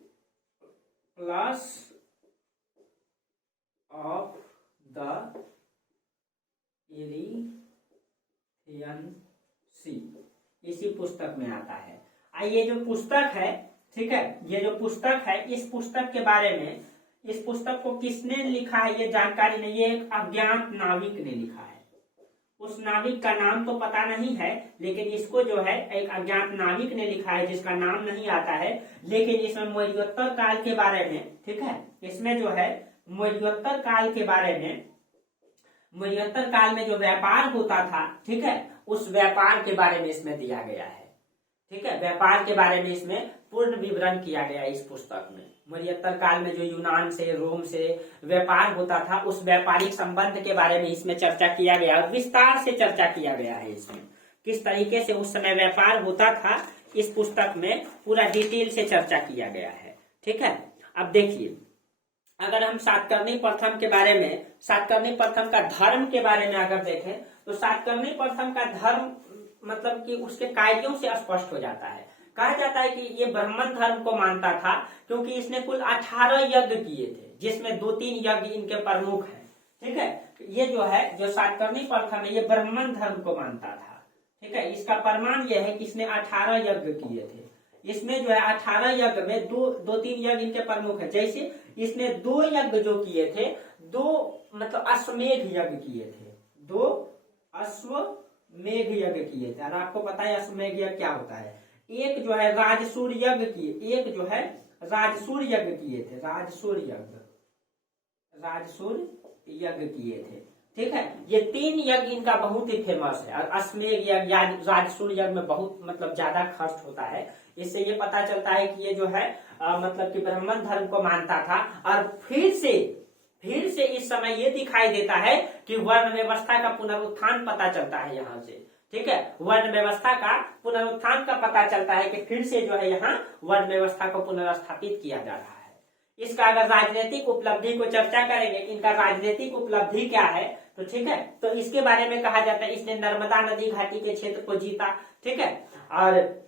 of the Erythraean Sea, इसी पुस्तक में आता है। ये जो पुस्तक है, ठीक है, ये जो पुस्तक है इस पुस्तक के बारे में, इस पुस्तक को किसने लिखा है ये जानकारी नहीं, ये एक अज्ञात नाविक ने लिखा है। उस नाविक का नाम तो पता नहीं है, लेकिन इसको जो है एक अज्ञात नाविक ने लिखा है जिसका नाम नहीं आता है। लेकिन इसमें मौर्योत्तर काल के बारे में, ठीक है, इसमें जो है मौर्योत्तर काल के बारे में, मौर्योत्तर काल में जो व्यापार होता था, ठीक है, उस व्यापार के बारे में इसमें दिया गया है। ठीक है, व्यापार के बारे में इसमें पूर्ण विवरण किया गया है इस पुस्तक में। मौर्योत्तर काल में जो यूनान से, रोम से व्यापार होता था उस व्यापारिक संबंध के बारे में इसमें चर्चा किया गया और विस्तार से चर्चा किया गया है। इसमें किस तरीके से उस समय व्यापार होता था इस पुस्तक में पूरा डिटेल से चर्चा किया गया है। ठीक है, अब देखिए अगर हम सातकर्णी प्रथम के बारे में, सातकर्णी प्रथम का धर्म के बारे में अगर देखें तो सातकर्णी प्रथम का धर्म मतलब कि उसके कार्यों से स्पष्ट हो जाता है। कहा जाता है कि ये ब्राह्मण धर्म को मानता था क्योंकि इसने कुल 18 यज्ञ किए थे जिसमें 2-3 यज्ञ इनके प्रमुख हैं। ठीक है, ये जो है जो सातकर्णी प्रथम है ये ब्राह्मण धर्म को मानता था। ठीक है, इसका प्रमाण यह है कि इसने 18 यज्ञ किए थे। इसमें जो है 18 यज्ञ में 2-3 यज्ञ इनके प्रमुख है। जैसे इसने 2 यज्ञ जो किए थे, 2 मतलब अश्वमेध यज्ञ किए थे, 2 अश्वमेध यज्ञ किए थे। और आपको पता है अश्वमेध यज्ञ क्या होता है। एक जो है राजसूर यज्ञ किए, एक जो है राजसूर यज्ञ किए थे, राजसूर यज्ञ किए थे। ठीक है, ये 3 यज्ञ इनका बहुत ही फेमस है। और अश्वमेध यज्ञ या राजसूर यज्ञ में बहुत मतलब ज्यादा खर्च होता है। इससे ये पता चलता है कि ये जो है मतलब कि ब्राह्मण धर्म को मानता था। और फिर से इस समय ये दिखाई देता है कि वर्ण व्यवस्था का पुनरुत्थान पता चलता है यहाँ से। ठीक है, वर्ण व्यवस्था का पुनरुत्थान का पता चलता है कि फिर से जो है यहाँ वर्ण व्यवस्था को पुनर्स्थापित किया जा रहा है। इसका अगर राजनीतिक उपलब्धि को चर्चा करेंगे, इनका राजनीतिक उपलब्धि क्या है, तो ठीक है, तो इसके बारे में कहा जाता है इसने नर्मदा नदी घाटी के क्षेत्र को जीता। ठीक है, और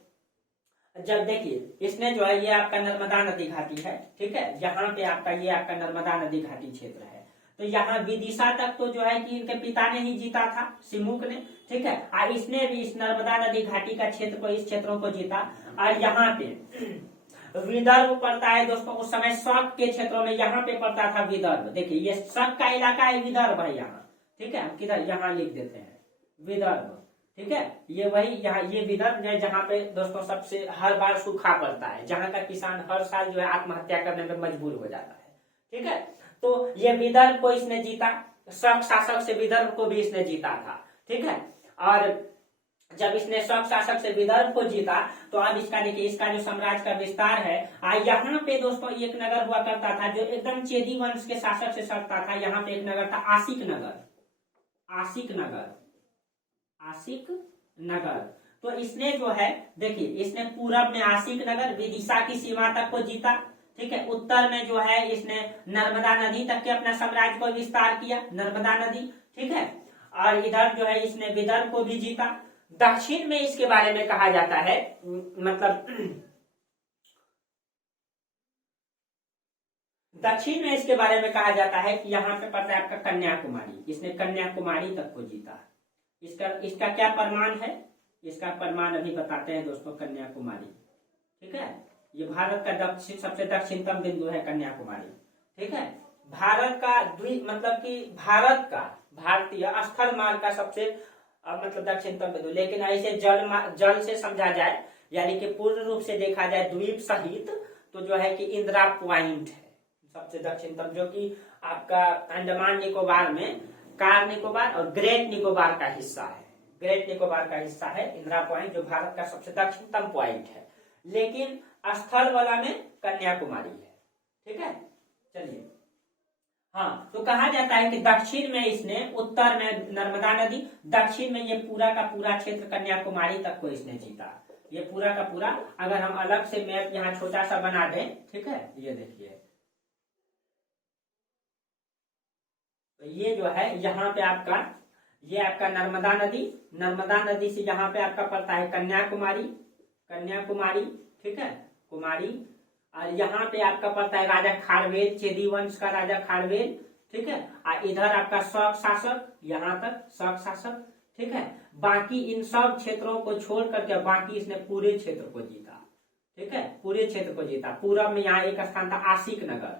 जब देखिए इसने जो है ये आपका नर्मदा नदी घाटी है, ठीक है, यहाँ पे आपका ये आपका नर्मदा नदी घाटी क्षेत्र है, तो यहाँ विदिशा तक तो जो है कि इनके पिता ने ही जीता था, सिमुक ने। ठीक है, और इसने भी इस नर्मदा नदी घाटी का क्षेत्र को, इस क्षेत्रों को जीता। और यहाँ पे विदर्भ पड़ता है दोस्तों, उस समय शक के क्षेत्रों में यहाँ पे पड़ता था विदर्भ। देखिए ये शक का इलाका है, विदर्भ है यहाँ। ठीक है, हम किधर यहाँ लिख देते हैं विदर्भ। ठीक है, ये वही यहाँ ये विदर्भ है जहाँ पे दोस्तों सबसे हर बार सूखा पड़ता है, जहाँ का किसान हर साल जो है आत्महत्या करने में मजबूर हो जाता है। ठीक है, तो ये विदर्भ को इसने जीता, शक शासक से विदर्भ को भी इसने जीता था। ठीक है, और जब इसने शक शासक से विदर्भ को जीता तो अब इसका देखिए इसका जो साम्राज्य का विस्तार है, यहाँ पे दोस्तों एक नगर हुआ करता था जो एकदम चेदी वंश के शासक से सटता था। यहाँ पे एक नगर था आशिक नगर, आशिक नगर, आशिक नगर। तो इसने जो है देखिए इसने पूरब में आशिक नगर, विदिशा की सीमा तक को जीता। ठीक है, उत्तर में जो है इसने नर्मदा नदी तक के अपना साम्राज्य को विस्तार किया, नर्मदा नदी। ठीक है, और इधर जो है इसने विदर्भ को भी जीता। दक्षिण में इसके बारे में कहा जाता है, मतलब दक्षिण में इसके बारे में कहा जाता है कि यहाँ पे पड़ता है आपका कन्याकुमारी, इसने कन्याकुमारी तक को जीता। इसका क्या प्रमाण है, इसका प्रमाण अभी बताते हैं दोस्तों, कन्याकुमारी। ठीक है, ये भारत का दक्षिण सबसे दक्षिणतम बिंदु है कन्याकुमारी। ठीक है, भारत का मतलब कि भारत का भारतीय स्थल मार्ग का सबसे मतलब दक्षिणतम बिंदु, लेकिन ऐसे जल से समझा जाए, यानी कि पूर्ण रूप से देखा जाए द्वीप सहित, तो जो है कि इंदिरा पॉइंट है सबसे दक्षिणतम, जो कि आपका अंडमान निकोबार में कार निकोबार और ग्रेट निकोबार का हिस्सा है, ग्रेट निकोबार का हिस्सा है इंदिरा पॉइंट, जो भारत का सबसे दक्षिणतम पॉइंट है, लेकिन स्थल वाला में कन्याकुमारी है। ठीक है, चलिए, हाँ, तो कहा जाता है कि दक्षिण में इसने, उत्तर में नर्मदा नदी, दक्षिण में ये पूरा का पूरा क्षेत्र कन्याकुमारी तक को इसने जीता, ये पूरा का पूरा। अगर हम अलग से मैप यहाँ छोटा सा बना दें, ठीक है, ये देखिए, तो ये जो है यहाँ पे आपका, ये आपका नर्मदा नदी, नर्मदा नदी से यहाँ पे आपका पड़ता है कन्याकुमारी, कन्याकुमारी। ठीक है, कुमारी, और यहाँ पे आपका पड़ता है राजा खारवेल, चेदी वंश का राजा खारवेल। ठीक है, और इधर आपका शक शासक, यहाँ तक शक शासक। ठीक है, बाकी इन सब क्षेत्रों को छोड़ करके बाकी इसने पूरे क्षेत्र को जीता। ठीक है, पूरे क्षेत्र को जीता। पूरब में यहाँ एक स्थान था आशिक नगर।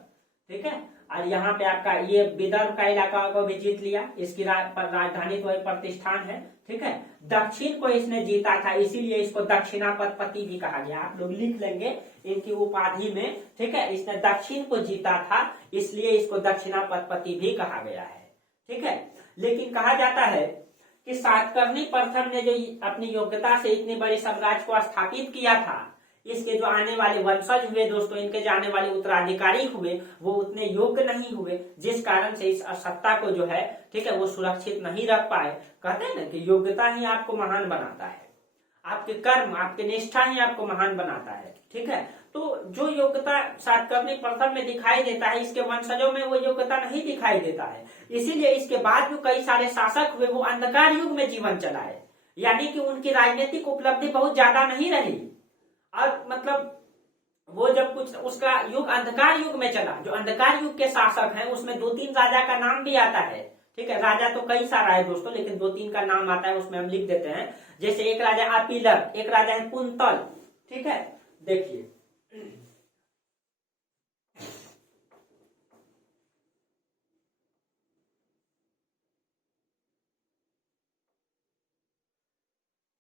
ठीक है, और यहाँ पे आपका ये विदर्भ का इलाका को भी जीत लिया, इसकी राजधानी तो प्रतिष्ठान है। ठीक है, दक्षिण को इसने जीता था, इसीलिए इसको दक्षिणापति भी कहा गया। आप लोग लिख लेंगे इनकी उपाधि में। ठीक है, इसने दक्षिण को जीता था, इसलिए इसको दक्षिणापति भी कहा गया है। ठीक है, लेकिन कहा जाता है कि सातकर्णी प्रथम ने जो अपनी योग्यता से इतने बड़े साम्राज्य को स्थापित किया था, इसके जो आने वाले वंशज हुए दोस्तों, इनके जो आने वाले उत्तराधिकारी हुए, वो उतने योग्य नहीं हुए, जिस कारण से इस सत्ता को जो है, ठीक है, वो सुरक्षित नहीं रख पाए। कहते हैं ना कि योग्यता ही आपको महान बनाता है, आपके कर्म, आपके निष्ठा ही आपको महान बनाता है। ठीक है, तो जो योग्यता सातकर्णी प्रथम में दिखाई देता है, इसके वंशजों में वो योग्यता नहीं दिखाई देता है। इसीलिए इसके बाद जो कई सारे शासक हुए वो अंधकार युग में जीवन चलाए, यानी कि उनकी राजनीतिक उपलब्धि बहुत ज्यादा नहीं रही। और मतलब वो जब कुछ उसका युग अंधकार युग में चला, जो अंधकार युग के शासक हैं उसमें 2-3 राजा का नाम भी आता है। ठीक है, राजा तो कई सारा है दोस्तों, लेकिन 2-3 का नाम आता है, उसमें हम लिख देते हैं। जैसे एक राजा अपीलक, एक राजा है कुंतल। ठीक है, देखिए,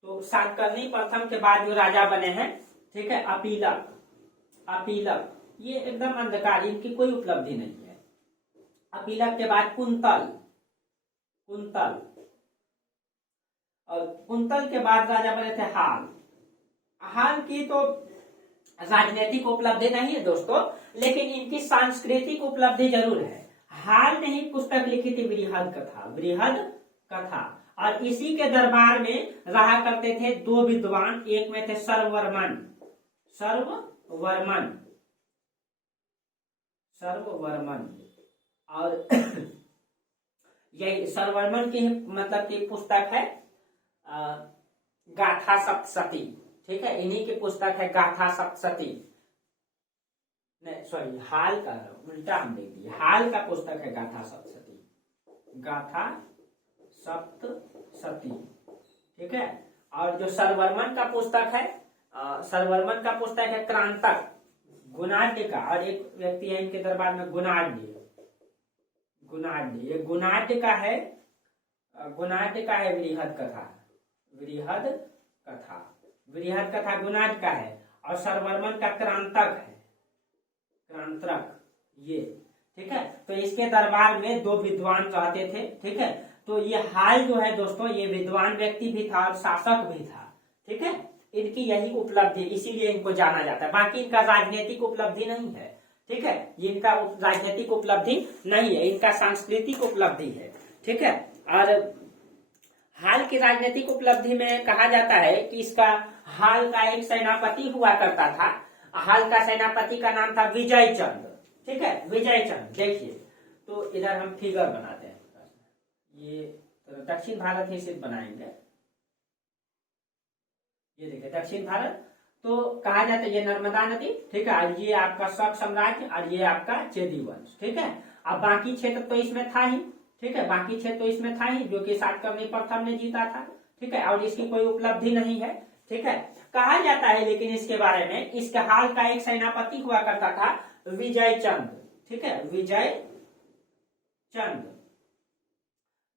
तो सातकर्णी प्रथम के बाद जो राजा बने हैं, ठीक है, अपीलक, अपीलक ये एकदम अंधकार, इनकी कोई उपलब्धि नहीं है। अपीलक के बाद कुंतल, कुंतल, और कुंतल के बाद राजा बने थे हाल। हाल की तो राजनीतिक उपलब्धि नहीं है दोस्तों, लेकिन इनकी सांस्कृतिक उपलब्धि जरूर है। हाल ने ही पुस्तक लिखी थी बृहद कथा, बृहद कथा। और इसी के दरबार में रहा करते थे दो विद्वान, एक में थे सर्ववर्मन, सर्ववर्मन और यही सर्ववर्मन की मतलब की पुस्तक है गाथा सप्तशती। ठीक है, इन्हीं की पुस्तक है गाथा सप्तशती। नहीं सॉरी, हाल का उल्टा हम देख दिए, हाल का पुस्तक है गाथा सप्तशती, गाथा सप्तशती। ठीक है, और जो सर्ववर्मन का पुस्तक है, सर्ववर्मन का पुस्तक है क्रांतक, गुणाढ्य का। और एक व्यक्ति है इनके दरबार में गुणाढ्य, ये गुणाढ्य का है, गुणाढ्य का है बृहद कथा, बृहद कथा, बृहद कथा गुणाढ्य का है। और सर्ववर्मन का क्रांतक है, क्रांतक ये। ठीक है, तो इसके दरबार में दो विद्वान रहते थे। ठीक है, तो ये हाल जो है दोस्तों, ये विद्वान व्यक्ति भी था और शासक भी था। ठीक है, इनकी यही उपलब्धि, इसीलिए इनको जाना जाता है। बाकी इनका राजनीतिक उपलब्धि नहीं है। ठीक है, ये इनका राजनीतिक उपलब्धि नहीं है, इनका सांस्कृतिक उपलब्धि है। ठीक है, और हाल की राजनीतिक उपलब्धि में कहा जाता है कि इसका हाल का एक सेनापति हुआ करता था। हाल का सेनापति का नाम था विजय चंद। ठीक है, विजय चंद। देखिए, तो इधर हम फिगर बनाते हैं, ये तो दक्षिण भारत ही सिर्फ बनाएंगे। ये देखिए दक्षिण भारत, तो कहा जाता है ये नर्मदा नदी। ठीक है, ये आपका शक साम्राज्य और ये आपका चेदी वंश। ठीक है, अब बाकी क्षेत्र तो इसमें था ही। ठीक है, बाकी क्षेत्र तो इसमें था ही, जो कि सातकर्णी प्रथम ने जीता था। ठीक है, और इसकी कोई उपलब्धि नहीं है। ठीक है, कहा जाता है लेकिन इसके बारे में, इसके हाल का एक सेनापति हुआ करता था विजय चंद। ठीक है, विजय चंद।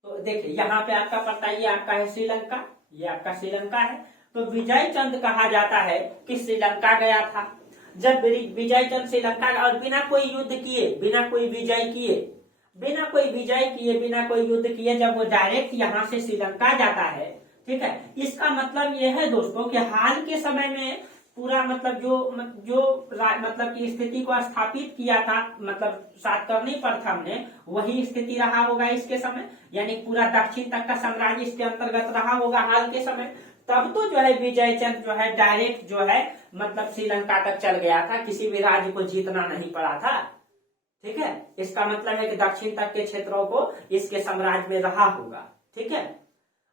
तो देखिए यहाँ पे आपका पड़ता है, ये आपका है श्रीलंका, ये आपका श्रीलंका है। तो विजय चंद कहा जाता है कि श्रीलंका गया था। जब विजय चंद श्रीलंका, और बिना कोई युद्ध किए, बिना कोई विजय किए, बिना कोई युद्ध किए, जब वो डायरेक्ट यहाँ से श्रीलंका जाता है। ठीक है, इसका मतलब ये है दोस्तों कि हाल के समय में पूरा मतलब जो मतलब की स्थिति को स्थापित किया था, मतलब सातकर्णी प्रथम ने, वही स्थिति रहा होगा इसके समय। यानी पूरा दक्षिण तक का साम्राज्य इसके अंतर्गत रहा होगा हाल के समय। तब तो जो है विजय चंद जो है डायरेक्ट जो है मतलब श्रीलंका तक चल गया था, किसी भी राज्य को जीतना नहीं पड़ा था। ठीक है, इसका मतलब है कि दक्षिण तक के क्षेत्रों को इसके साम्राज्य में रहा होगा। ठीक है,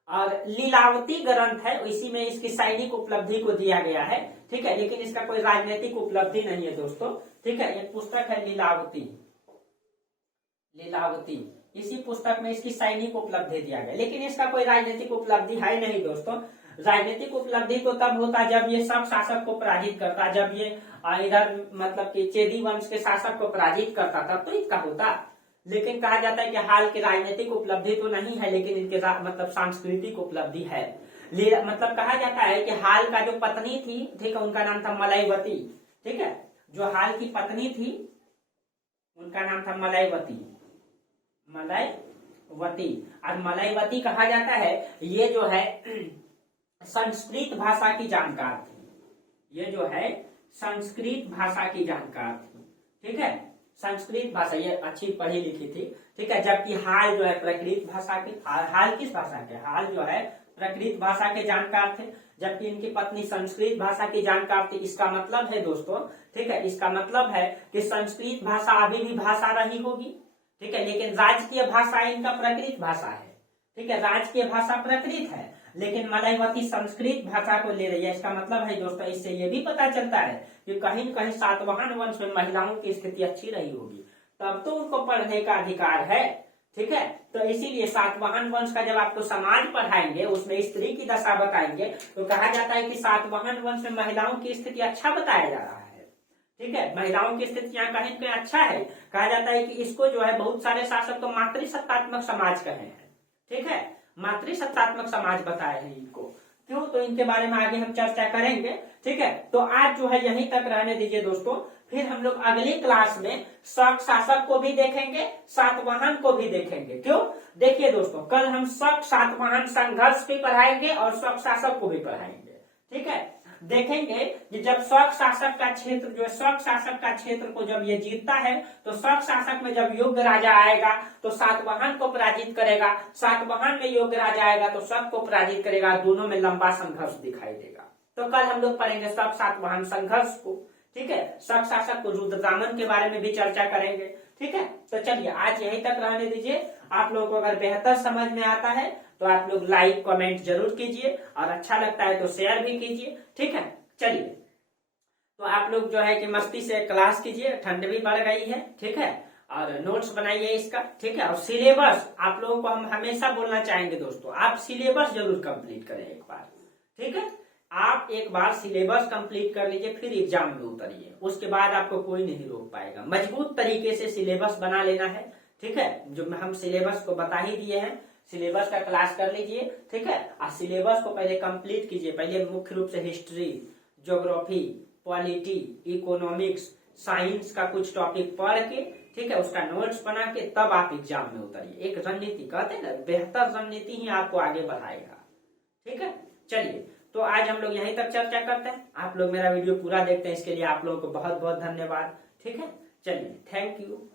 और लीलावती ग्रंथ है, इसी में इसकी सैनिक उपलब्धि को दिया गया है। ठीक है, लेकिन इसका कोई राजनीतिक उपलब्धि नहीं है दोस्तों। ठीक है, एक पुस्तक है लीलावती, इसी पुस्तक में इसकी सैनिक उपलब्धि दिया गया, लेकिन इसका कोई राजनीतिक उपलब्धि है नहीं दोस्तों। राजनीतिक उपलब्धि तो तब होता जब ये सब शासक को पराजित करता, जब ये इधर मतलब कि चेदी वंश के शासक को पराजित करता, तब तो इसका होता। लेकिन कहा जाता है कि हाल की राजनीतिक उपलब्धि तो नहीं है, लेकिन इनके मतलब सांस्कृतिक उपलब्धि है। मतलब कहा जाता है कि हाल का जो पत्नी थी, ठीक है, उनका नाम था मलयवती। ठीक है, जो हाल की पत्नी थी उनका नाम था मलयवती। और मलयवती कहा जाता है ये जो है संस्कृत भाषा की जानकार थी। ये जो है संस्कृत भाषा की जानकार थी। ठीक है, संस्कृत भाषा ये अच्छी पढ़ी लिखी थी। ठीक है, जबकि हाल जो है प्रकृत भाषा के, हाल किस भाषा के, हाल जो है प्रकृत भाषा के जानकार थे, जबकि इनकी पत्नी संस्कृत भाषा की जानकार थी। इसका मतलब है दोस्तों, ठीक है, इसका मतलब है कि संस्कृत भाषा अभी भी भाषा रही होगी। ठीक है, लेकिन राजकीय भाषा इनका प्रकृत भाषा है। ठीक है, राजकीय भाषा प्रकृत है, लेकिन मलयवती संस्कृत भाषा को ले रही है। इसका मतलब है दोस्तों, इससे ये भी पता चलता है कि कहीं न कहीं सातवाहन वंश में महिलाओं की स्थिति अच्छी रही होगी, तब तो उनको पढ़ने का अधिकार है। ठीक है, तो इसीलिए सातवाहन वंश का जब आपको समाज पढ़ाएंगे, उसमें स्त्री की दशा बताएंगे, तो कहा जाता है कि सातवाहन वंश में महिलाओं की स्थिति अच्छा बताया जा रहा है। ठीक है, महिलाओं की स्थिति यहाँ कहीं न कहीं अच्छा है। कहा जाता है कि इसको जो है बहुत सारे शासक तो मातृसत्तात्मक समाज कहे हैं। ठीक है, मातृसत्तात्मक समाज बताए हैं इनको, क्यों, तो इनके बारे में आगे हम चर्चा करेंगे। ठीक है, तो आज जो है यहीं तक रहने दीजिए दोस्तों, फिर हम लोग अगली क्लास में शक शासक को भी देखेंगे, सातवाहन को भी देखेंगे। क्यों, देखिए दोस्तों, कल हम शक सातवाहन संघर्ष भी पढ़ाएंगे और शक शासक को भी पढ़ाएंगे। ठीक है, देखेंगे कि जब शक शासक का क्षेत्र जो है, शक शासक का क्षेत्र को जब ये जीतता है तो शक शासक में जब योग्य राजा आएगा तो सातवाहन को पराजित करेगा, सातवाहन में योग्य राजा आएगा तो शक को पराजित करेगा, दोनों में लंबा संघर्ष दिखाई देगा। तो कल हम लोग पढ़ेंगे शक सातवाहन संघर्ष को, ठीक है। शक शासक को रुद्रदामन के बारे में भी चर्चा करेंगे, ठीक है। तो चलिए आज यहीं तक रहने दीजिए। आप लोगों को अगर बेहतर समझ में आता है तो आप लोग लाइक कमेंट जरूर कीजिए और अच्छा लगता है तो शेयर भी कीजिए, ठीक है। चलिए तो आप लोग जो है कि मस्ती से क्लास कीजिए, ठंड भी बढ़ गई है, ठीक है। और नोट्स बनाइए इसका, ठीक है। और सिलेबस आप लोगों को हम हमेशा बोलना चाहेंगे दोस्तों, आप सिलेबस जरूर कंप्लीट करें एक बार, ठीक है। आप एक बार सिलेबस कंप्लीट कर लीजिए, फिर एग्जाम में उतरिए, उसके बाद आपको कोई नहीं रोक पाएगा। मजबूत तरीके से सिलेबस बना लेना है, ठीक है। जो हम सिलेबस को बता ही दिए हैं, सिलेबस का क्लास कर लीजिए, ठीक है। और सिलेबस को पहले कंप्लीट कीजिए, पहले मुख्य रूप से history, geography, polity, economics, science का कुछ टॉपिक पढ़ के, ठीक है, उसका नोट्स बना के तब आप एग्जाम में उतरिए। एक रणनीति कहते हैं ना, बेहतर रणनीति ही आपको आगे बढ़ाएगा, ठीक है। चलिए तो आज हम लोग यहीं तक चर्चा करते हैं। आप लोग मेरा वीडियो पूरा देखते हैं, इसके लिए आप लोगों को बहुत बहुत धन्यवाद, ठीक है। चलिए, थैंक यू।